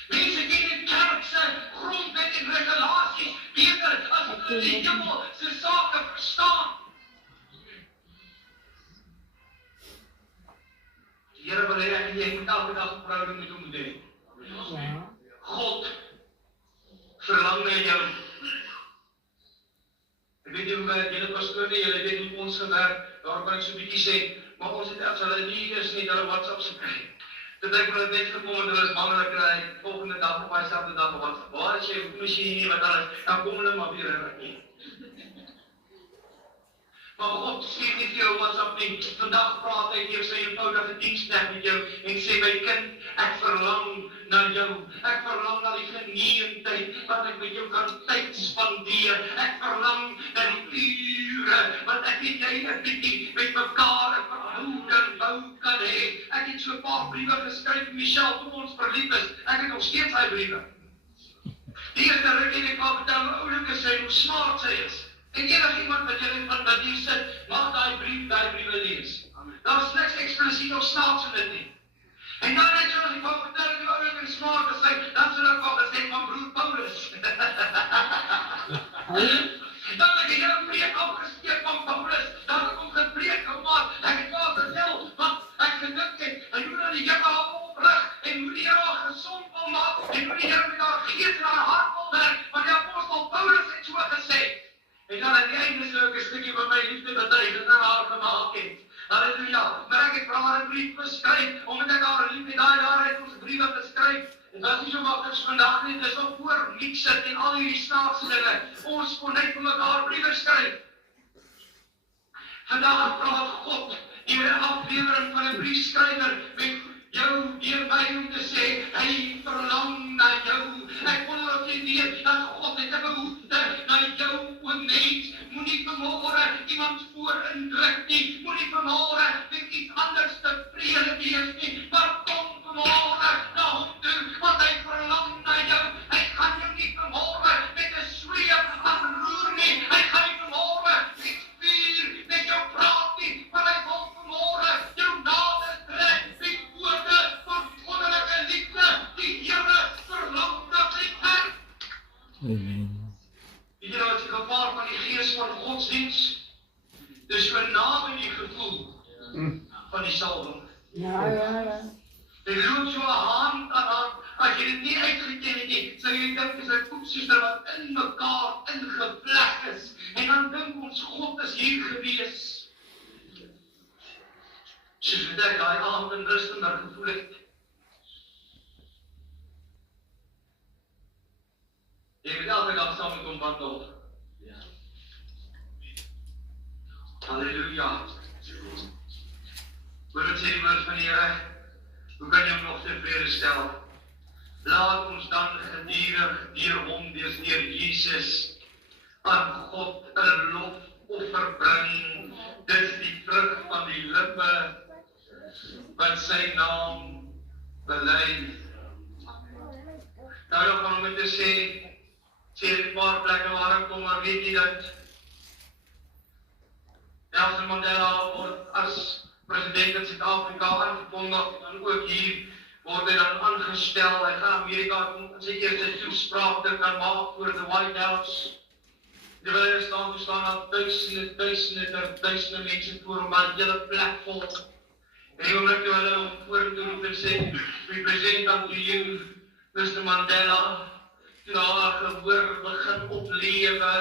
Mense ken die kerk se grondwet en regulasies beter as hulle die hemel se sake verstaan. Die Here wil hê ek moet elke dag 'n verhouding met hom hê. God verlang na jou. Ek weet nie hoe julle pastoor nie, julle weet hoe ons gewerk, daarom kan ek so 'n bietjie sê, maar ons het as hulle nie is nie, hulle WhatsApp se kry. Dit ek wil net gekom en hulle is mannelijk kry, volgende dag op myselfde dag op WhatsApp. Waar is jy, hoe is jy nie, wat alles, dan kom hulle maar weer in nie. Maar God sê nie vir jou WhatsApp nie, vandag praat hy hier sy eenvoudige dienstdag met jou en sê my kind, ek verlang na jou. Ek verlang na die geneentheid wat ek met jou kan tyd spandeer. Ek verlang na die ure wat ek en jy 'n bietjie met mekaar 'n verhouding bou kan hê. Ek het so 'n paar briewe geskryf vir Michelle toe ons verlief is. Ek het nog steeds hy briewe. Die eerste ruk en ek wou vertel my ouerlinke sê hoe smart sy is. En enigiemand wat julle van wat hier sit, mag daai briewe lees. Daar's niks eksplisiet of snaaks in dit nie. En dan net soos ek wou vertel die ouerlinke smart is, dan sal ek wel gesê van broer Paulus. Dan het ek jou preek opgesteek van Paulus, dan het ek hom gepreek gemaak, ek het wel vertel, want ek gedink het, hy moet aan die Here oprig, en moet die Here gesond wil maak, en moet die Here met haar gees en haar hart wil werk, want die apostel Paulus het so gesê. En dan aan die einde sou ek 'n stukkie van my liefde betuig en aan haar gemaak het. Halleluja, maar ek het vir haar 'n brief geskryf, omdat ek haar lief het, daai jare het ons briewe geskryf. Dit was nie so maklik vandag nie, dit is nog voor Nixon en al hierdie snaakse dinge. Ons kon net vir mekaar briewe skryf. Vandag praat God deur 'n aflewering van 'n briefskrywer met jou deur my om te sê, hy verlang na jou. Ek wil dat jy weet dat God het 'n behoefte na jou, o mens. Moenie vanmôre iemand voorindruk nie. Moenie vanmôre met iets anders tevrede wees nie. Maar kom vanmôre na hom toe, want hy verlang na jou. Hy gaan jou nie vanmôre met 'n sweep aanroer nie. Hy gaan nie vanmôre met vuur met jou praat nie, maar hy wil vanmôre jou naam die salwing. Ja. Dit loop so hand aan hand, as jy dit nie uitgeken het nie, sal jy dink is 'n koeksuster wat in mekaar ingevleg is, en dan dink ons God is hier gewees. Soos wat ek daai aand in Rustenburg gevoel het. Jy moet elke dag saam met hom wandel. Halleluja. Wat sê die woord van die Here? Hoe kan jy hom nog tevrede stel? Laat ons dan gedurig deur hom, deur Jesus, aan God 'n lofoffer bring. Dit is die vrug van die lippe wat sy naam bely. Nou dan kan ons sê 'n paar plekke waar ek kom, maar weet jy dat Nelson Mandela word as president in Suid-Afrika aangekondig, en ook hier word hy dan aangestel. Hy gaan Amerika om seker sy toespraak te kan maak voor die White House. Terwyl hy staan daar duisende mense voor hom, maar die hele plek vol. En die oomblik toe hulle hom vorentoe roep en sê, "We present unto you, Mr. Mandela," toe daar gehoor begin oplewe,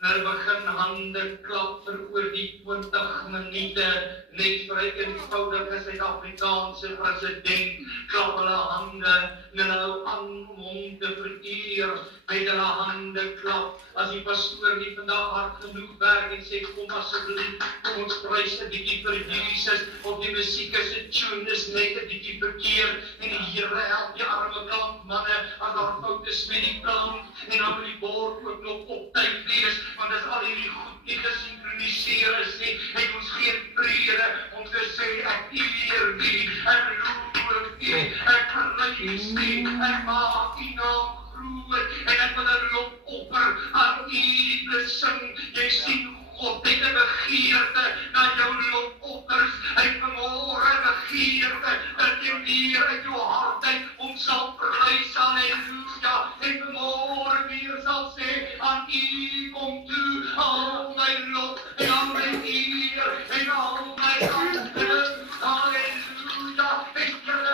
en hulle begin hande klap vir oor die 20 minute, net vir 'n eenvoudige Suid-Afrikaanse president, klap hulle hande, en hulle hou aan om hom te vereer, met hulle hande klap. As die pastoor nie vandag hard genoeg werk en sê, "Kom asseblief, kom ons prys 'n bietjie vir Jesus," of die musiek is 'n tune, is net 'n bietjie verkeerd, en die Here help die arme klankmanne, as daar foute is met die klank, en dan moet die bord ook nog op tyd wees, want as al hierdie goed nie gesinkroniseer is nie, het ons geen vrede om te sê, "Ek eer U, ek loof U, ek prys U, ek maak U naam groot, en ek wil 'n lofoffer aan U besing." Jy sien, God het 'n begeerte na jou lofoffers. Hy vanmôre begeerte dat jy weer uit jou hart uit hom sal prys. Halleluja. En vanmôre weer sal sê, "Aan U kom toe al my lof en al my eer en al my aanbid." Halleluja.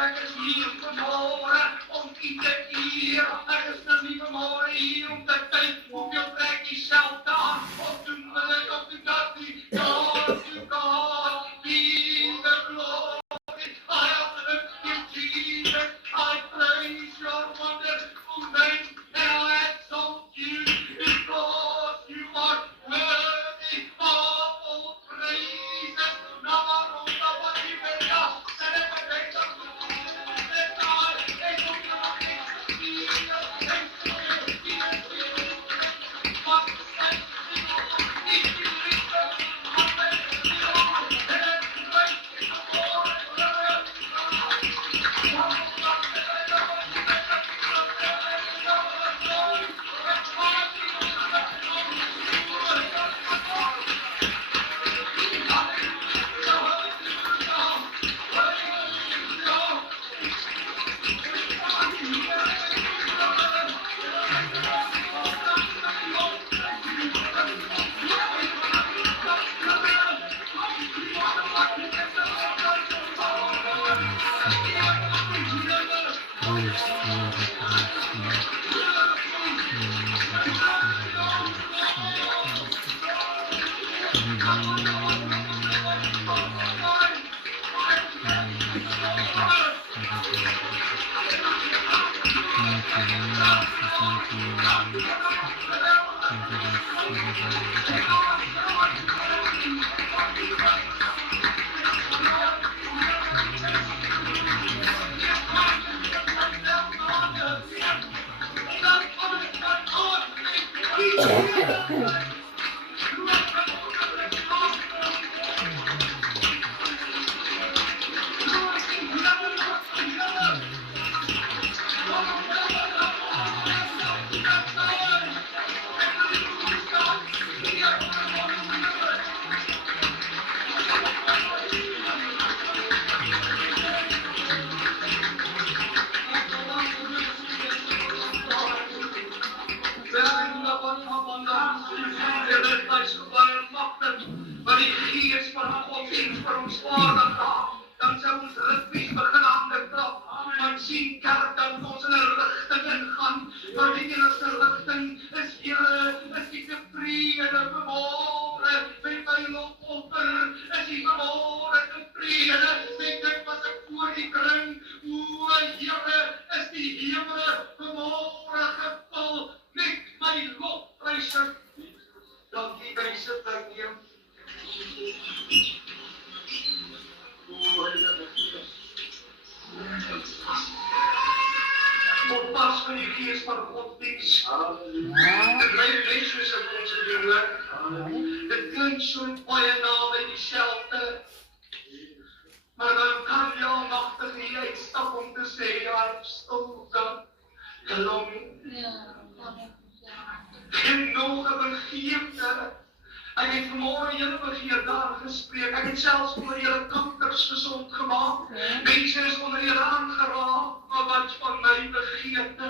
Ek is hier vanmôre om U te eer. Ek is nou nie vanmôre hier om te kyk hoeveel trek jy self daar op doen wil ek op die dat nie. God, to God be the glory. I honor you, Jesus. I praise your wonderful name, and I exalt you because you are worthy of all praises. van die gees van godsdienst. Dit blyf net soos op ons doen, hoor. Dit klink so baie naby dieselfde. Maar dan kan die almagtige hier uitstap om te sê, ja, stilte, geloof nie. En nog 'n begeerte. Ek het vanmôre julle begeerte aangespreek. Ek het selfs oor julle kankers gesond gemaak. Mense is onder julle aangeraak, maar wat van my begeerte?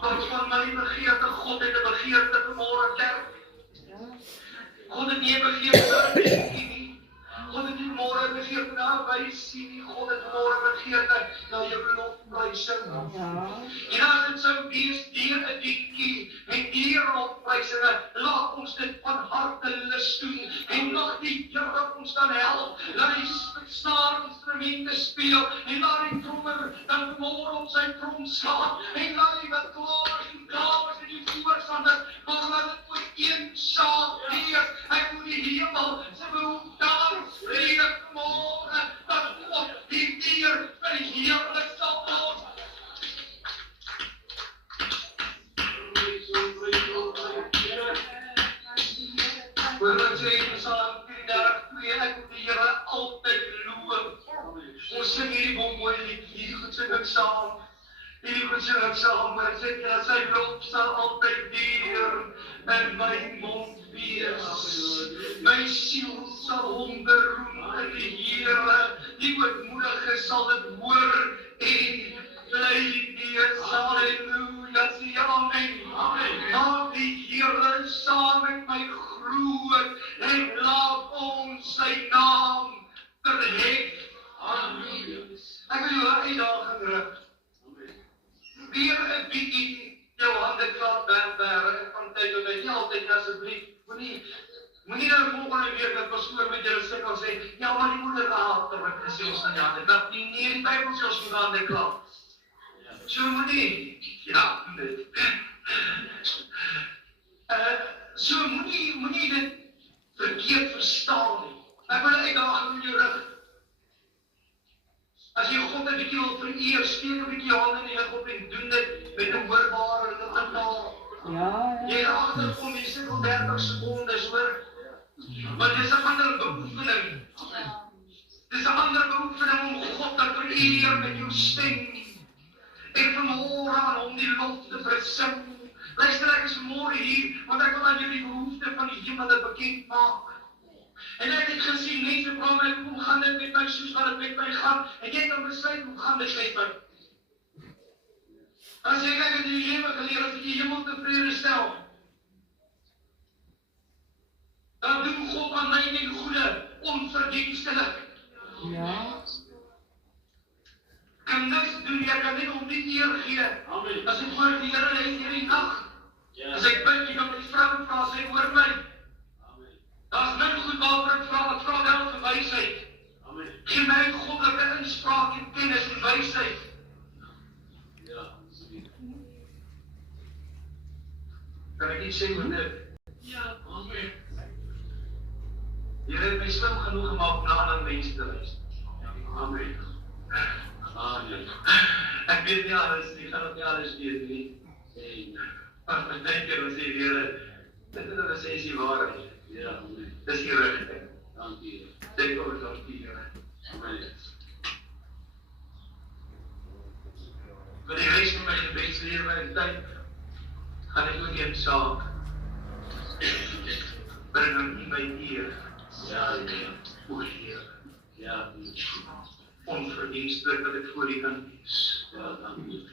Wat van my begeerte? God het 'n begeerte vanmôre, kerk. God het nie 'n begeerte nie. God het nie môre begeerte na wys sien nie. God het môre begeerte na jou lofprysing. En as dit sou wees deur 'n liedjie en deur lofprysinge, laat ons dit van harte lus doen en mag die Here ons dan help. Laat die snaarinstrumente speel en laat die trommer dan môre op sy trom slaan en laat die wat klawers en die voorstanders, maar laat dit voor een saak wees. Ek moet die hemel se behoefte vrede vanmôre, dat God die dier verheerlik sal word. Wat sê in Psalm 34:2, ek moet die Here altyd loof. Ons sing hierdie mooi lied, hierdie goed sing ek saam. Hierdie goed sing ek saam, maar ek sê dat sy lof sal altyd deur in my mond wees. My siel sal hom beroem in die Here, die ootmoedige sal dit hoor en bly wees. Halleluja, sê amen. Maak die Here saam met my groot en laat ons sy naam verhef. Ek wil jou uitdaging rig. Weer 'n bietjie jou hande klap wegwerk van tyd tot tyd. Nie altyd asseblief. Moenie nou volgende week dat pastoor met julle sit en sê, ja, maar die moeder raad terug gesê ons aan die hande klap. Nie die Bybel sê ons moet hande klap. So moenie. Ja, dit. So moenie dit verkeerd verstaan nie. Ek wil 'n uitdaging in jou rig. As jy God 'n bietjie wil vereer, steek 'n bietjie jou hande in die lug op en doen dit met 'n hoorbare taal. Jy agterkom jy sukkel 30 sekondes, hoor. Maar dis 'n ander beoefening. Dis 'n ander beoefening om God te vereer met jou stem. En vanmôre aan hom die lof te versing. Luister, ek is vanmôre hier, want ek wil aan julle die behoefte van die hemel bekend maak. En ek het gesien, mense vra my, hoe gaan dit met my soos wat dit met my gaan? En jy kan besluit, hoe gaan dit met my? As jy kyk in die lewe geleer, as jy die hemel tevrede stel, dan doen God aan my ten goeie, onverdienstelik. Kan niks doen, jy kan net om die eer gee. As ek voor die Here lê hierdie nag, as ek bid, jy kan my vrou vra, sy hoor my. Daar's min goed waarvoor ek vra wel vir wysheid. Gee my goddelike inspraak en kennis en wysheid. Kan ek iets sê oor dit? Ja, amen. Here het my slim genoeg gemaak om na ander mense te luister. Amen. Amen. Ek weet nie alles nie, gaan ook nie alles weet nie. Maar my keer dan sê die Here, dit is 'n sessie waarheid. Ja, dis die regte. Dankie. Denk oor dankie, Here. Amen. Vir die res van my gebedslewe en tyd, gaan ek ook een saak bring in my eer. Ja, o Heer. Ja, onverdienstelik dat ek voor U kan wees. Ja, dankie.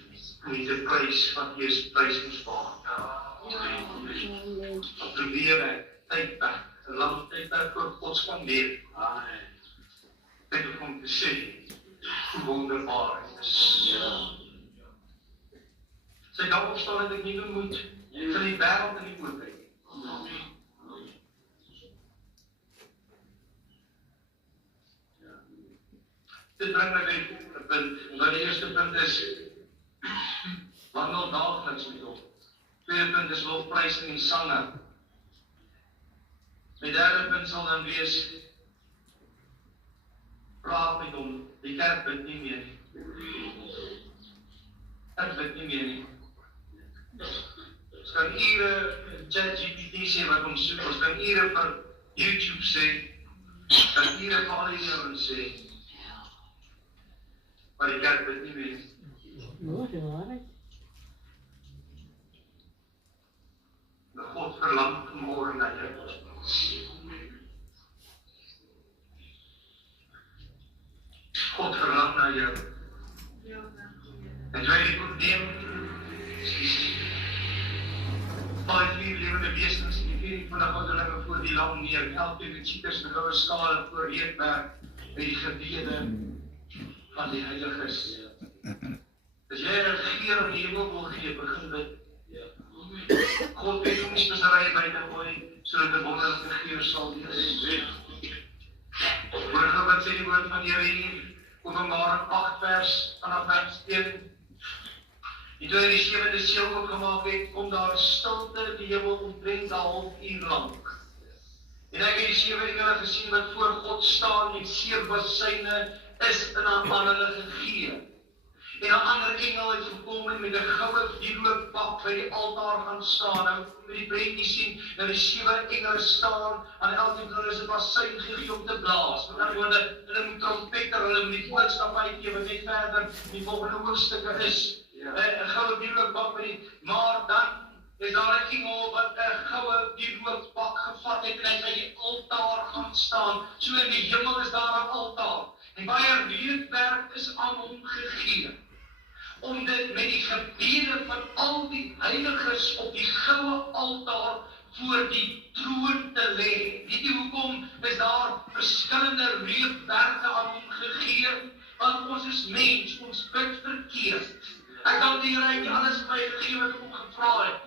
Om te prys wat U is prysenswaardig. Wat probeer ek tydperk, 'n lang tydperk voor God spandeer. Ek wil om te sê, hoe wonderbaar het is. Sy dag opstaan het ek nie gemoed vir die wêreld in die oë kyk. Dit bring my by 'n punt. Die eerste punt is, wandel daagliks met hom. Tweede punt is lofprysing en sange. My derde punt sal dan wees, praat met hom. Die kerk bid nie meer nie. Ek weet nie meer nie. Ons kan ure ChatGPT sê wat ons soek, ons kan ure vir YouTube sê, ons kan ure vir al die ouens sê. Maar die kerk weet nie meer nie. God verlang vanmôre na jou. God verlang na jou. En jy die probleem, baie vier lewende wesens, die vier van die goddelinge voor die lam neer, elke die cheaters met hulle skade voor reedwerk, met die gebede van die heiliges. As jy regeer in die hemel wil gee, begin dit. God weet hoe nie speserij by te gooi, sodat die wonderlijke geur sal wees. Morgen wat sê die woord van die Here hier, Openbaring 8 vanaf vers 1. En toe hy die 7de seël oopgemaak het, kom daar stilte in die hemel omtrent 'n halfuur lank. En ek het die 7 engele gesien wat voor God staan en 7 basyne is aan hulle gegee. En 'n ander engel het gekom en met 'n goue wierookpak by die altaar gaan staan. Nou met die prentjie sien dat die 7 engele staan aan elkeen van hulle is 'n basyn gegee om te blaas. Met ander woorde, hulle moet trompeter, hulle moet die boodskap uitgee wat net verder die volgende hoofstukke is. 'n goue wierookpak by die, maar dan is daar 'n engel wat 'n goue wierookpak gevat het en hy by die altaar gaan staan. So in die hemel is daar 'n altaar. En baie reedwerk is aan hom gegee. Om dit met die gebede van al die heiliges op die goue altaar voor die troon te lê. Weet jy hoekom is daar verskillende reedwerke aan hom gegee? Want ons is mens, ons bid verkeerd. Ek dank die Here het alles vir my gegee wat ek hom gevra het.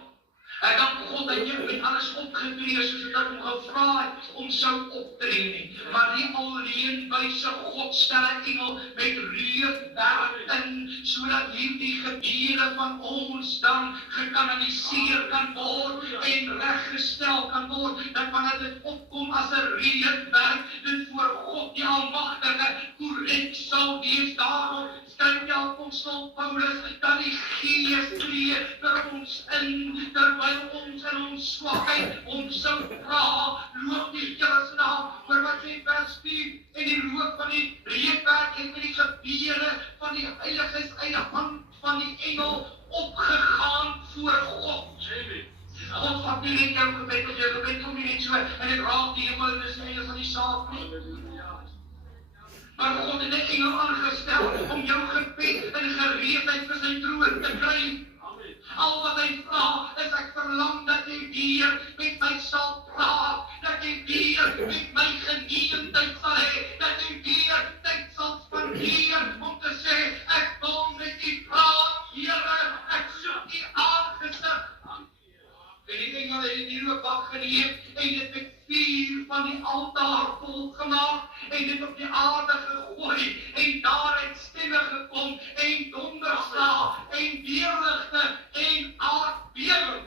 Ek dank God dat jy met alles opgetree soos wat ek hom gevra het om sou optree nie. Maar die alleen wyse God stel 'n engel met reedwerk in, sodat hierdie gebede van ons dan gekanaliseer kan word en reggestel kan word. Dat wanneer dit opkom as 'n reedwerk, dit voor God die Almagtige korrek sal wees. Daarom skryf die apostel Paulus dat die Gees tree vir ons in, terwyl ons in ons swakheid ons sou vra, loop die Here se naam, oor wat sê vers 4, en die rook van die reedwerk het met die gebede van die heiliges uit die hand van die engel opgegaan voor God. God vat nie net jou gebed of jou gebed kom nie net so, en dit raak die hemel en dis einde van die saak nie. Maar God het 'n engel aangestel om jou gebed in gereedheid vir sy troon te kry. Al wat hy vra is ek verlang dat jy weer met my sal praat, dat jy weer met my geneentheid sal hê, dat jy weer tyd sal spandeer om te sê ek wil met u praat, Here, ek soek u aangesig. En die engel het die rookbak geneem en dit met vuur van die altaar volgemaak en dit op die aarde gegooi en daar het stemme gekom en donderslag en weerligte en aardbewing.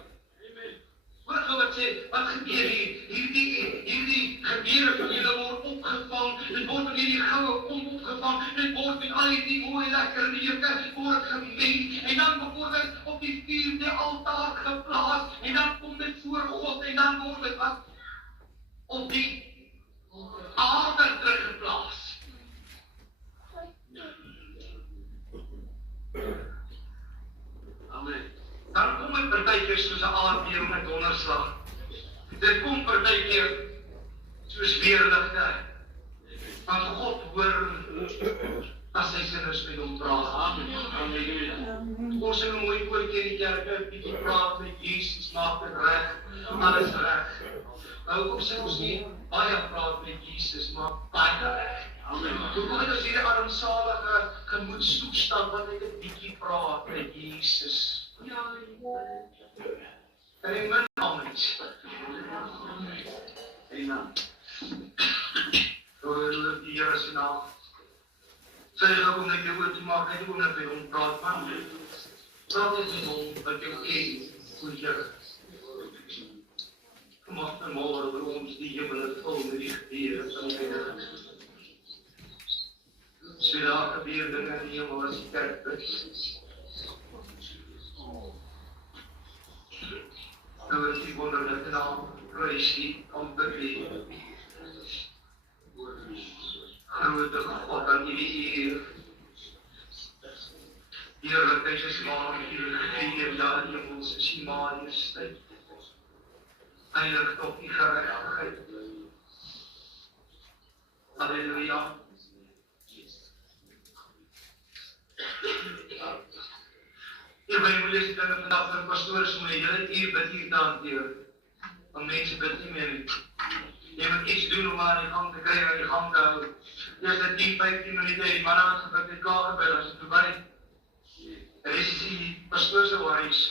Hoor gou wat sê, wat gebeur hier? Hierdie gebede van julle word opgevang, dit word in hierdie goue kom opgevang, dit word met al die mooi lekker reuke word gemeng en dan word dit op die 4de altaar geplaas en dan kom dit voor God en dan word dit wat op die aarde teruggeplaas. Amen. Dan kom het partykeer soos 'n aardbewing met donderslag. Dit kom partykeer soos weerligte. Want God hoor as hy kinders met hom praat. Amen. Amen. Ons sing 'n mooi koortjie in die kerk, bietjie praat met Jesus, maak dit reg, alles reg. Hoekom sê ons nie baie praat met Jesus, maar baie reg? Amen. Hoekom het ons hierdie armsalige gemoedstoestand wat net 'n bietjie praat met Jesus? Ja, en ek min almens. Amen. Oor die Here se naam. Sê jy om net jou te maak, net om net by hom praat, man. Praat net met hom, wat jou ken, hoe Here. Kom af en môre oor ons die hemel vul met die gebede van die heiliges. So daar gebeur dinge in die hemel as die kerk bid. gehoord die wonderlike naam, prys die, amper die. Grote God, aan die eer. Heerlikheid is waar, heerlikheid, ja, hemels is die majesteit. Heilig tot die geregtigheid. Halleluja. Hier by my lees dinge vandag vir pastoors om die hele uur bid hier te hanteer. Want mense bid nie meer nie. Jy moet iets doen om aan die gang te kry, aan die gang te hou. Eerste 10-15 minute, die manne wat gebid het klaar gebid, as het voorbij. Er is die pastoorse worries.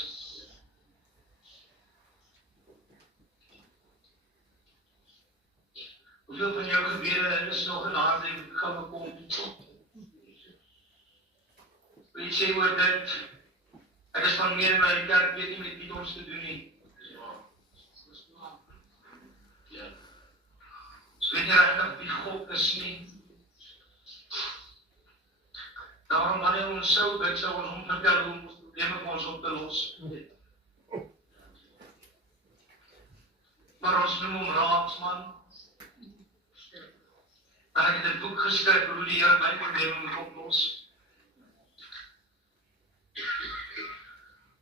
Hoeveel van jou gebede is nog in harte en gaan bekom? Wil jy sê oor dit? Ek is van meer in my kerk, weet nie met wie ons te doen nie. Ons weet nie regtig wie God is nie. Daarom wanneer ons sou bid, sou ons hom vertel hoe ons probleme vir ons op te los. Maar ons noem hom raadsman. En ek het 'n boek geskryf hoe die Here my probleme moet oplos.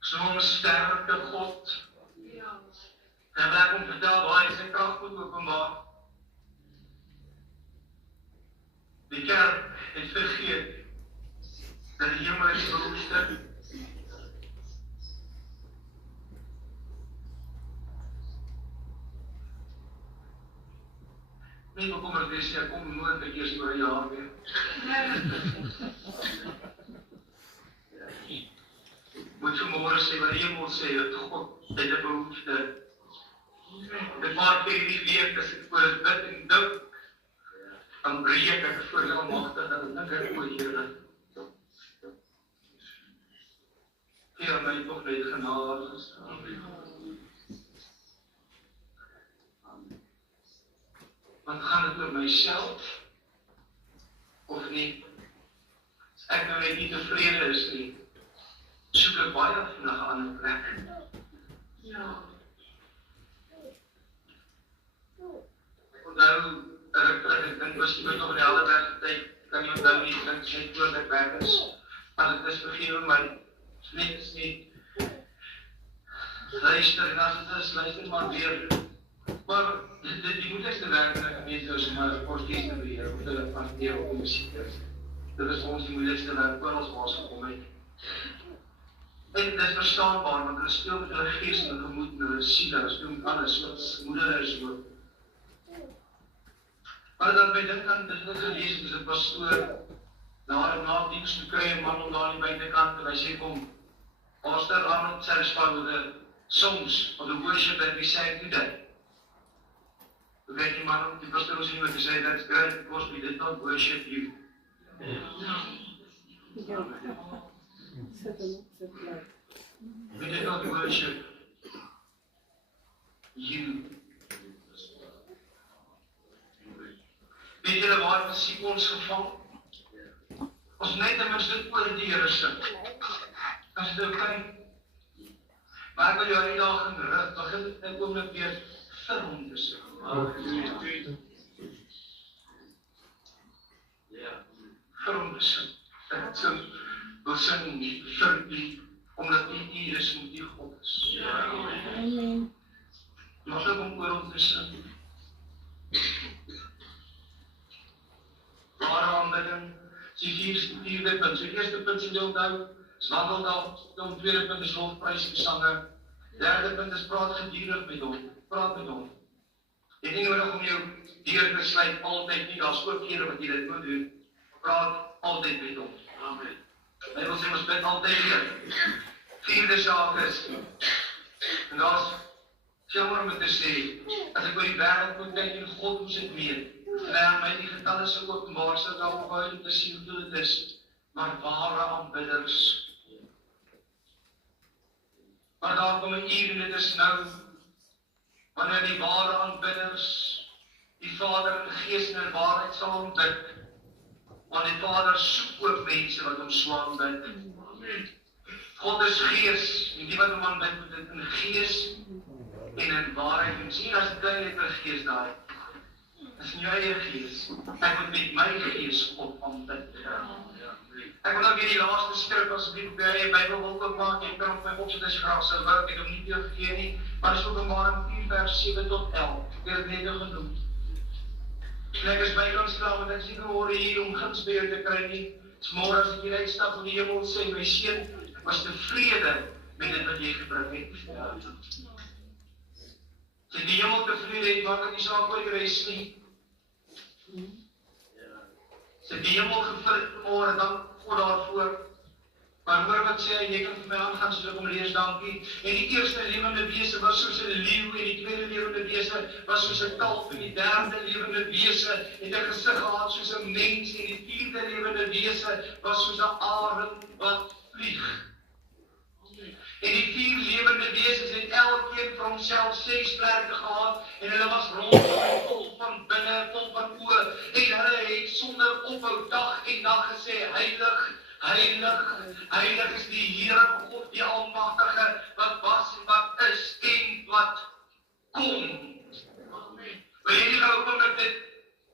Ons noem hom 'n sterke God. En wil ek hom vertel waar hy sy krag moet openbaar. Die kerk het vergeet dat die hemel is behoefte. Nie bekommerd wees, ek kom nooit ek eers oor 'n jaar weer. Moet vanmôre sê wat die hemel sê, dat God het 'n behoefte. Dit maak vir die week, as ek voor het bid en dink, dan breek ek voor die almagtige, dan dink ek oor Here. Heer, my toch net genade gestaan. Want gaan het oor myself, of nie? As ek nou net nie tevrede is nie, soek ek baie vandag 'n ander plek. Onthou, ek dink was jy nog in die Helderberg tyd, kan jy onthou nie, ek dink sy voordat weg is, maar dit is vergewe my, net is nie, luister, en as het is, luister maar weer, maar die moeilikste werk in 'n gemeente is om 'n orkes te beheer, of hulle van deel op die musiek is. Dit is ons die moeilikste werk, oral waar ons gekom het. En dit is verstaanbaar, want hulle speel met hulle gees en hulle gemoed en hulle siel, hulle speel met alles, wat moeder is ook. Maar dan by dit kan dit ook gelees, as 'n pastoor, na diens toe kry 'n man om daar aan die buitekant, en hy sê kom, Pastor Arnold satisfied with the songs of the worship that we sang today. Toen werd die man, die pastor was iemand die zei, that's great, because we did not worship you. We did not worship you. Weet julle waar musiek ons gevang? Ons net ten minste oor die Here sing. As dit oké. Maar ek wil jou die dag in rig, begin ek oomblik weer vir hom te sing. Vir hom te sing. Ek wil sing vir u, omdat u is met die God is. Amen. Mag ek om oor hom te sing. Ware aanbidding, die vierde punt. Die eerste punt is die onthou, is wandeldaal, die tweede punt is lofprys en sange. Derde punt is praat gedurig met hom, praat met hom. Jy het nie nodig om jou deur te sluit altyd nie, daar is ook kere wat jy dit moet doen. Praat altyd met hom. Amen. Hy wil sê, ons bid altyd weer. Vierde saak is, en daar is jammer om te sê, as ek oor die wêreld moet kyk en God moes dit weet, en hy aan my die getalle sou openbaar, sou daar opgehou om te sien hoe dit is, maar ware aanbidders. Maar daar kom 'n uur en dit is nou, wanneer die ware aanbidders, die Vader in gees en in waarheid sal aanbid, want die Vader soek ook mense wat hom so aanbid. God is gees, en die wat hom aanbid moet dit in gees en in waarheid doen. Sien as die klein gees daai. Dis in jou eie gees. Ek moet met my gees God aanbid. Ek wil nou weer die laaste skrif asseblief op jou Bybel wil oopmaak. Jy kan op my opsit as jy graag sou wou. Ek het hom nie veel gegee nie, maar dis Openbaring 4 vers 7 tot 11. Ek het dit net genoem. En ek is bykans klaar, want ek is nie gehoor hier om guns by jou te kry nie. Dis môre as ek hier uitstap van die hemel sê, my seun was tevrede met dit wat jy gebring het. As die hemel tevrede het, maak dit nie saak oor die res nie. As die hemel gevul het môre, dan God daarvoor. Maar hoor wat sê hy, jy kan vir my aangaan soos ek om lees, dankie. En die eerste lewende wese was soos 'n leeu, en die tweede lewende wese was soos 'n kalf, en die derde lewende wese het 'n gesig gehad soos 'n mens, en die vierde lewende wese was soos 'n arend wat vlieg. En die 4 lewende wesens het elkeen vir homself 6 vlerke gehad, en hulle was rondom vol van binne, vol van oë, en hulle het sonder ophou dag en nag gesê, heilig, heilig, heilig is die Here God, die Almagtige, wat was en wat is en wat kom. Wil jy nie gou kom met dit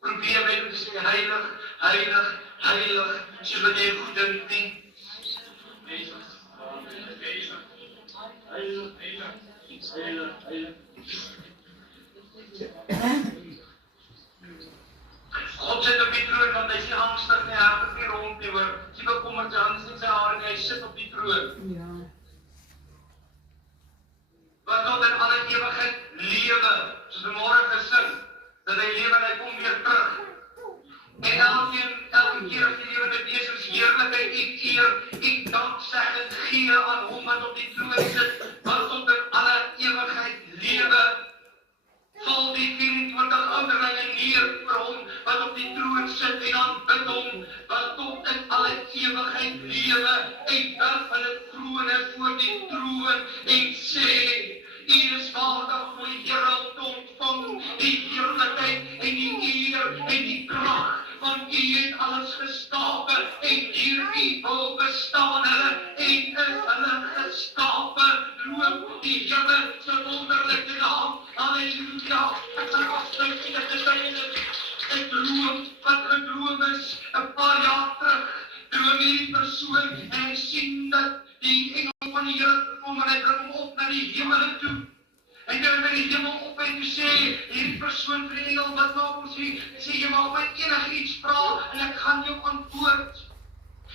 probeer met te sê, heilig, heilig, heilig, soos wat jy goed dink nie. God sit op die troon, want hy is nie angstig nie, hy het nie rond nie hoor. Sy bekommerd sy hande in sy hare en hy sit op die troon. Ja. Wat tot in alle ewigheid lewe, soos vanmôre gesing, dat hy lewe en hy kom weer terug. En elke keer as die lewende wesens heerlikheid en eer en danksegging gee aan hom wat op die troon sit, wat tot in alle ewigheid lewe, val die 24 ouderlinge neer voor hom wat op die troon sit en aanbid hom wat tot in alle ewigheid lewe en werp hulle trone voor die troon en sê, U is waardig om die Here om te ontvang, die heerlikheid en die eer en die krag, want U het alles geskape en deur U wil bestaan hulle en is hulle geskape. Loop die Here se wonderlike naam. Halleluja. Ek kan afsluit en dit is een droom wat gedroom is 'n paar jaar terug. Droom hierdie persoon en hy sien dat die engel van die Here kom en hy bring hom op na die hemel toe. En toe by die hemel op en toe sê hierdie persoon vir die engel wat na hom sê jy mag my enige iets vra en ek gaan jou antwoord.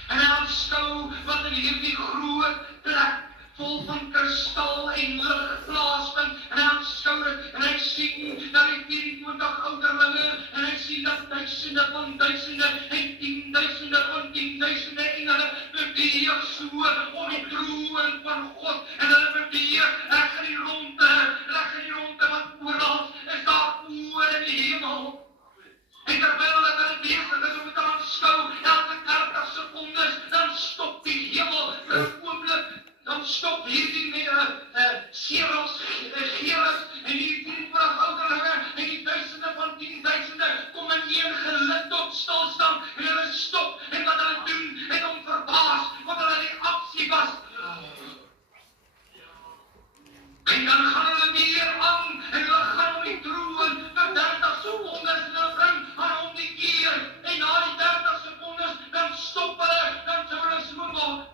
En hy aanskou wat in hierdie groot plek vol van kristal en lig plaasvind en hy aanskou dit en hy sien dat die 24 ouderlinge en hy sien dat duisende van duisende en 10.000 van 10.000 engele beweeg so om die troon van God en hulle beweeg reg in die ronde want oral is daar oë in die hemel. En terwyl hulle besig is om dit te aanskou, elke 30 sekondes, dan stop die hemel vir 'n oomblik. Dan stop hierdie serels, gerus en die 24 ouderlinge en die duisende van 10.000 kom in een gelid tot stilstand en hulle stop en wat hulle doen en hom verbaas wat hulle die aksie was. En dan gaan hulle weer aan en hulle gaan om die troon vir 30 sekondes en hulle bring aan hom die eer en na die 30 sekondes dan stop hulle, dan sou hulle so maak.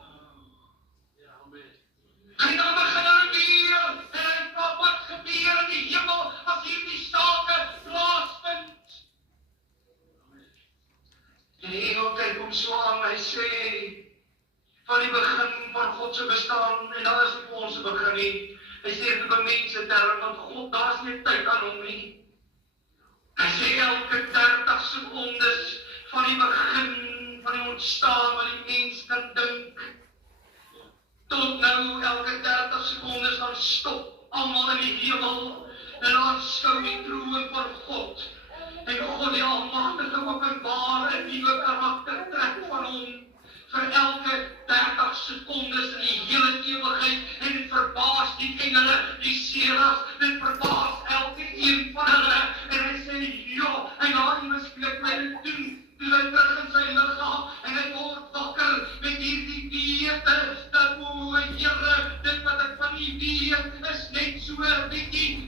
En dan begin hulle weer en hy vra wat gebeur in die hemel as hierdie sake plaasvind. En die engel kyk hom so aan, hy sê van die begin van God se bestaan en daar is nie vir ons begin nie. Hy sê dit op mense term, want God, daar is nie tyd aan hom nie. Hy sê elke 30 sekondes van die begin van die ontstaan wat die mens kan dink. Tot nou elke 30 sekondes dan stop almal in die hemel en aanskou die troon van God. En God die Almagtige openbaar 'n nuwe karaktertrek van hom vir elke 30 sekondes in die hele ewigheid en verbaas die engele, die serafs, dit verbaas elke een van hulle en hy sê ja, en daar beskryf my dit doen. Toe hy terug in sy liggaam en hy word wakker met hierdie wete dat o Here, dit wat ek van U weet is net so 'n bietjie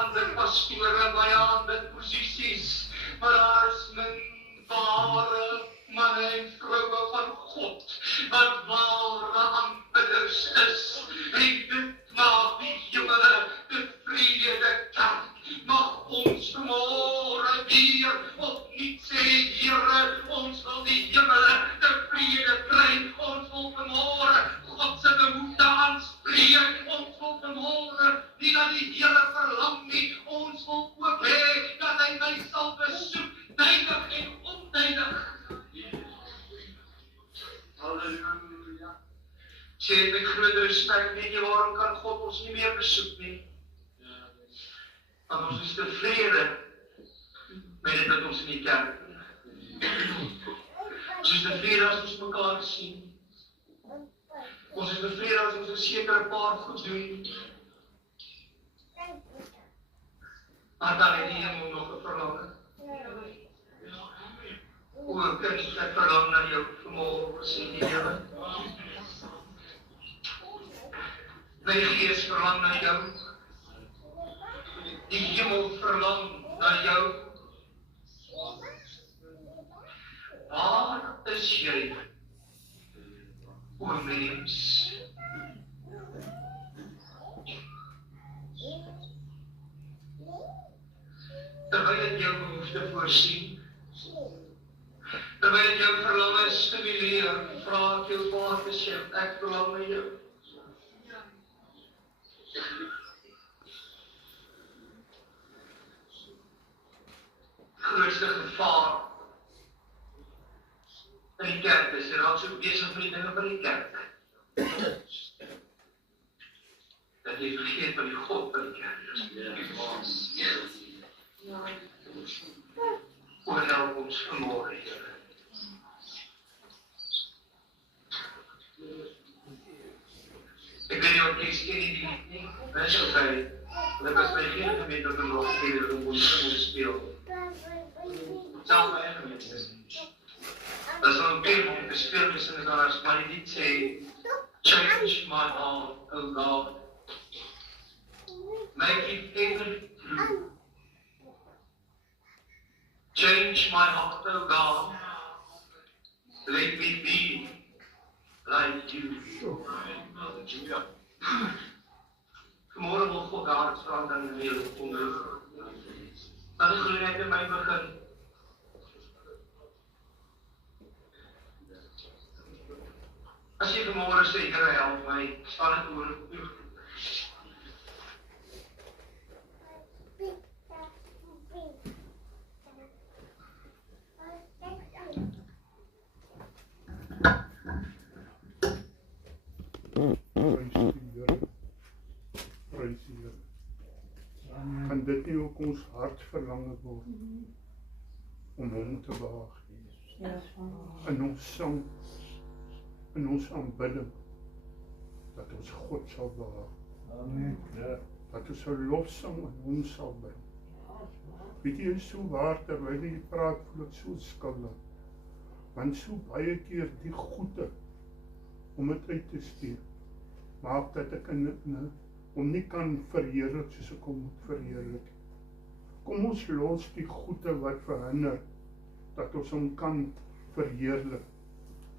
hande pastore, baie hande posisies, maar daar is min ware manne en vroue van God, wat ware aanbidders is, en dit maak die jongere tevrede kerk. Mag ons vanmôre weer opnuut sê, Here, ons wil die jongere tevrede kry, ons wil vanmôre God se behoefte aanspreek, ons wil vanmôre nie dat die Here verlang nie, ons wil ook hê dat hy my sal besoek, tydig en ontydig. Halleluja. Sê met groot respek, weet jy waarom kan God ons nie meer besoek nie? Want ons is tevrede met dit wat ons in die kerk doen. Ons is tevrede as ons mekaar sien. Ons is tevrede as ons 'n sekere paar goed doen. Maar dan het die hemel nog 'n verlange. O, kind, ek verlang na jou vanmôre, sê die Here. My gees verlang na jou. Die hemel verlang na jou. Waar is jy, o mens? Terwyl dit jou behoefte voorsien, terwyl dit jou verlange stimuleer, vra ek jou waar is jy? Ek verlang na jou. Grootste gevaar in die kerk is, jy raak so besig met die dinge van die kerk, dat jy vergeet van die God van die kerk is. Help ons vanmôre, Here. Ek weet nie wat jy sê nie, dit is oké, want ek was by geen gemeente op 'n nog keer om ons speel. Selfs my eie gemeente. Dat is een keer om te spelen met z'n gaars, maar die niet sê, change my heart, oh God. Make it ever true. Change my heart, oh God. Let me be like you. Vanmorgen wil God hart verander in die wereld onder. Dat is net in my begin. As jy vanmôre sê, Here, help my, staan ek oor u. Prys die Here. Kan dit nie ook ons hart verlange word om hom te behaag? In ons sang, in ons aanbidding, dat ons God sal behaag. Amen. Dat ons 'n lofsang aan hom sal bring. Weet jy, is so waar, terwyl jy praat, voel ek so skuldig. Want so baie keer die goede, om dit uit te stuur, maak dat ek hom nie kan verheerlik soos ek hom moet verheerlik. Kom ons los die goede wat verhinder, dat ons hom kan verheerlik,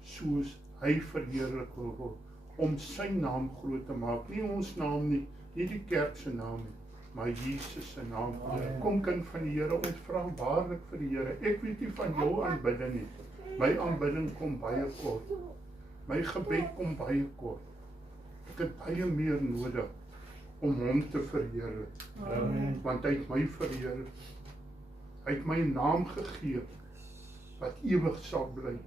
soos hy verheerlik wil word, om sy naam groot te maak, nie ons naam nie, nie die kerk se naam nie, maar Jesus se naam. Kom kind van die Here, ons vra waarlik vir die Here. Ek weet nie van jou aanbidding nie. My aanbidding kom baie kort. My gebed kom baie kort. Ek het baie meer nodig om hom te verheerlik. Want hy het my verheerlik. Hy het my naam gegee wat ewig sal bly.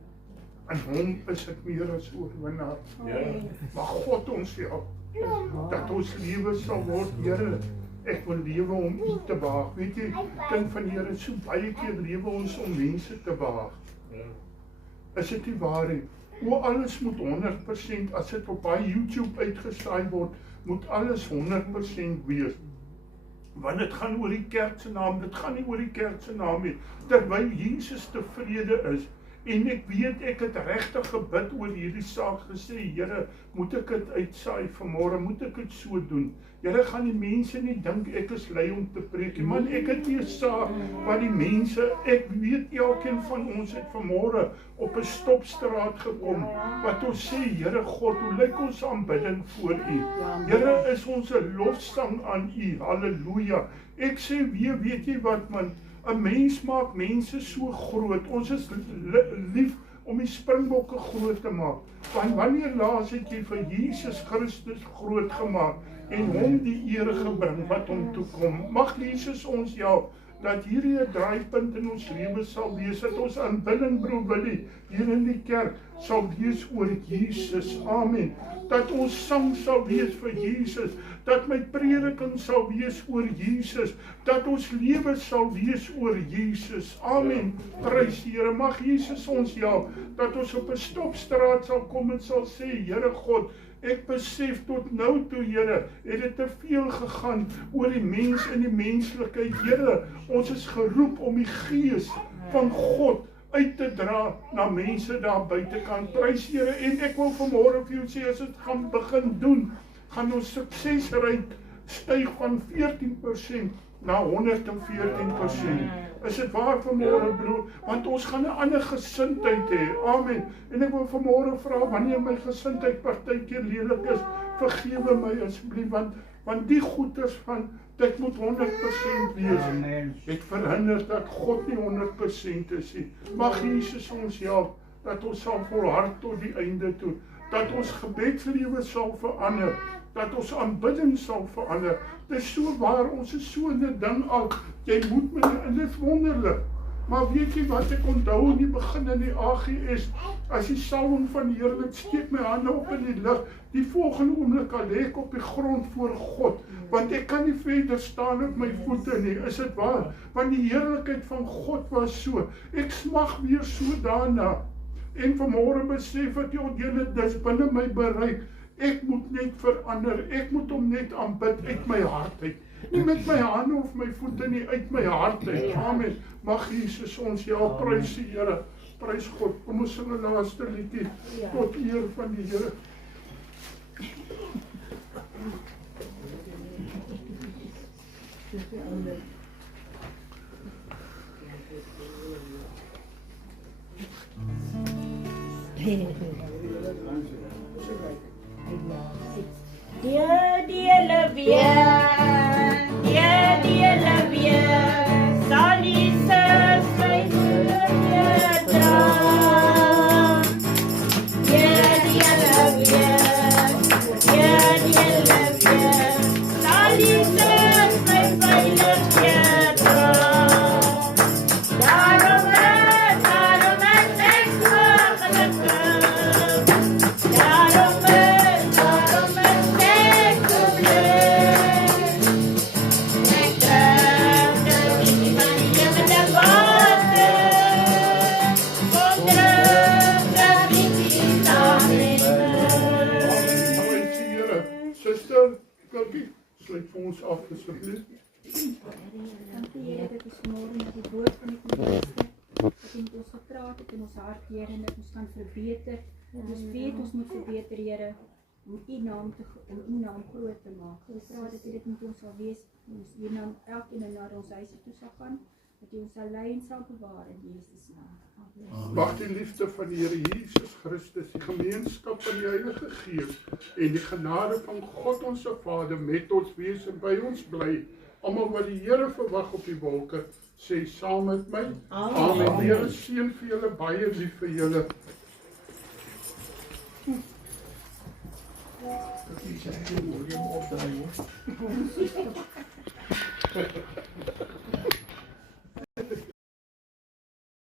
In hom is ek meer as oorwinnaar. Mag God ons help dat ons lewe sal word, Here. Ek wil lewe om u te behaag. Weet jy, kind van die Here, so baie keer lewe ons om mense te behaag. Is dit nie waar nie? O, alles moet 100%, as dit op baie YouTube uitgestraai word, moet alles 100% wees. Want dit gaan oor die kerk se naam, dit gaan nie oor die kerk se naam nie. Terwyl Jesus tevrede is En ek weet ek het regtig gebid oor hierdie saak gesê, Here, moet ek dit uitsaai vanmôre, moet ek dit so doen? Here, gaan die mense nie dink ek is lui om te preek nie, man, ek het nie 'n saak wat die mense, ek weet elkeen van ons het vanmôre op 'n stopstraat gekom, wat ons sê, Here God, hoe lyk ons aanbidding voor U? Here, is ons 'n lofsang aan U, halleluja. Ek sê weer, weet jy wat man, 'n mens maak mense so groot, ons is lief om die springbokke groot te maak, want wanneer laas het jy vir Jesus Christus groot gemaak, en hom die ere gebring wat hom toekom. Mag Jesus ons help, dat hierdie 'n draaipunt in ons lewe sal wees, dat ons aanbidding, broer Willie, hier in die kerk, sal wees oor Jesus, amen. Dat ons sang sal wees vir Jesus, dat my prediking sal wees oor Jesus, dat ons lewe sal wees oor Jesus, amen. Prys die Here, mag Jesus ons help, dat ons op 'n stopstraat sal kom en sal sê, Here God, ek besef tot nou toe, Here, het dit te veel gegaan oor die mens en die menslikheid. Here, ons is geroep om die gees van God uit te dra na mense daar buitekant. Prys Here, en ek wil vanmôre vir jou sê, as dit gaan begin doen, gaan ons suksesryk styg van 14% na 114%. Is dit waar vanmôre, broer? Want ons gaan 'n ander gesindheid hê. Amen. En ek wil vanmôre vra, wanneer my gesindheid partykeer lelik is, vergewe my asseblief, want die goeders van dit moet 100% wees. Amen. Het verhinder dat God nie 100% is nie. Mag Jesus ons help, dat ons sal volhard tot die einde toe, dat ons gebedslewe sal verander, dat ons aanbidding sal verander. Dit is so waar, ons is so 'n ding al, jy moet my, en dit is wonderlik. Maar weet jy wat ek onthou in die begin in die AGS, as die salwing van die Here, steek my hande op in die lug, die volgende oomblik al lê ek op die grond voor God, want ek kan nie verder staan op my voete nie, is dit waar? Want die heerlikheid van God was so, ek smag weer so daarna, en vanmôre besef ek, julle, dis binne my bereik, ek moet net verander, ek moet hom net aanbid uit my hart uit, nie met my hande of my voete nie, uit my hart uit, amen. Mag Jesus ons help, prys die Here, prys God. Kom ons sing 'n laaste liedjie tot eer van die Here. Dear, dear love you, dear, dear love you, Sally says, my dear, dear love you, dear, dear love you, Sally says, my love you, daarom het ek so gelukkig, daarom sluit vir ons af asseblief. Dankie Here dat ons môre met die woord van die kompresse dat U met ons gepraat het in ons hart, Here, en dat ons kan verbeter. Ons weet ons moet verbeter, Here, om U naam groot te maak. Ons vra dat U dit met ons sal wees, ons hier na elkeen na ons huise toe sal gaan, dat U ons sal lei en sal bewaar in Jesus naam. Mag die liefde van die Here Jesus Christus, die gemeenskap van die Heilige Gees en die genade van God ons Vader met ons wees en by ons bly. Almal wat die Here verwag op die wolke, sê saam met my. Amen. Die Here seën vir julle, baie lief vir julle. Dat is 'n goeie opdraai hoor.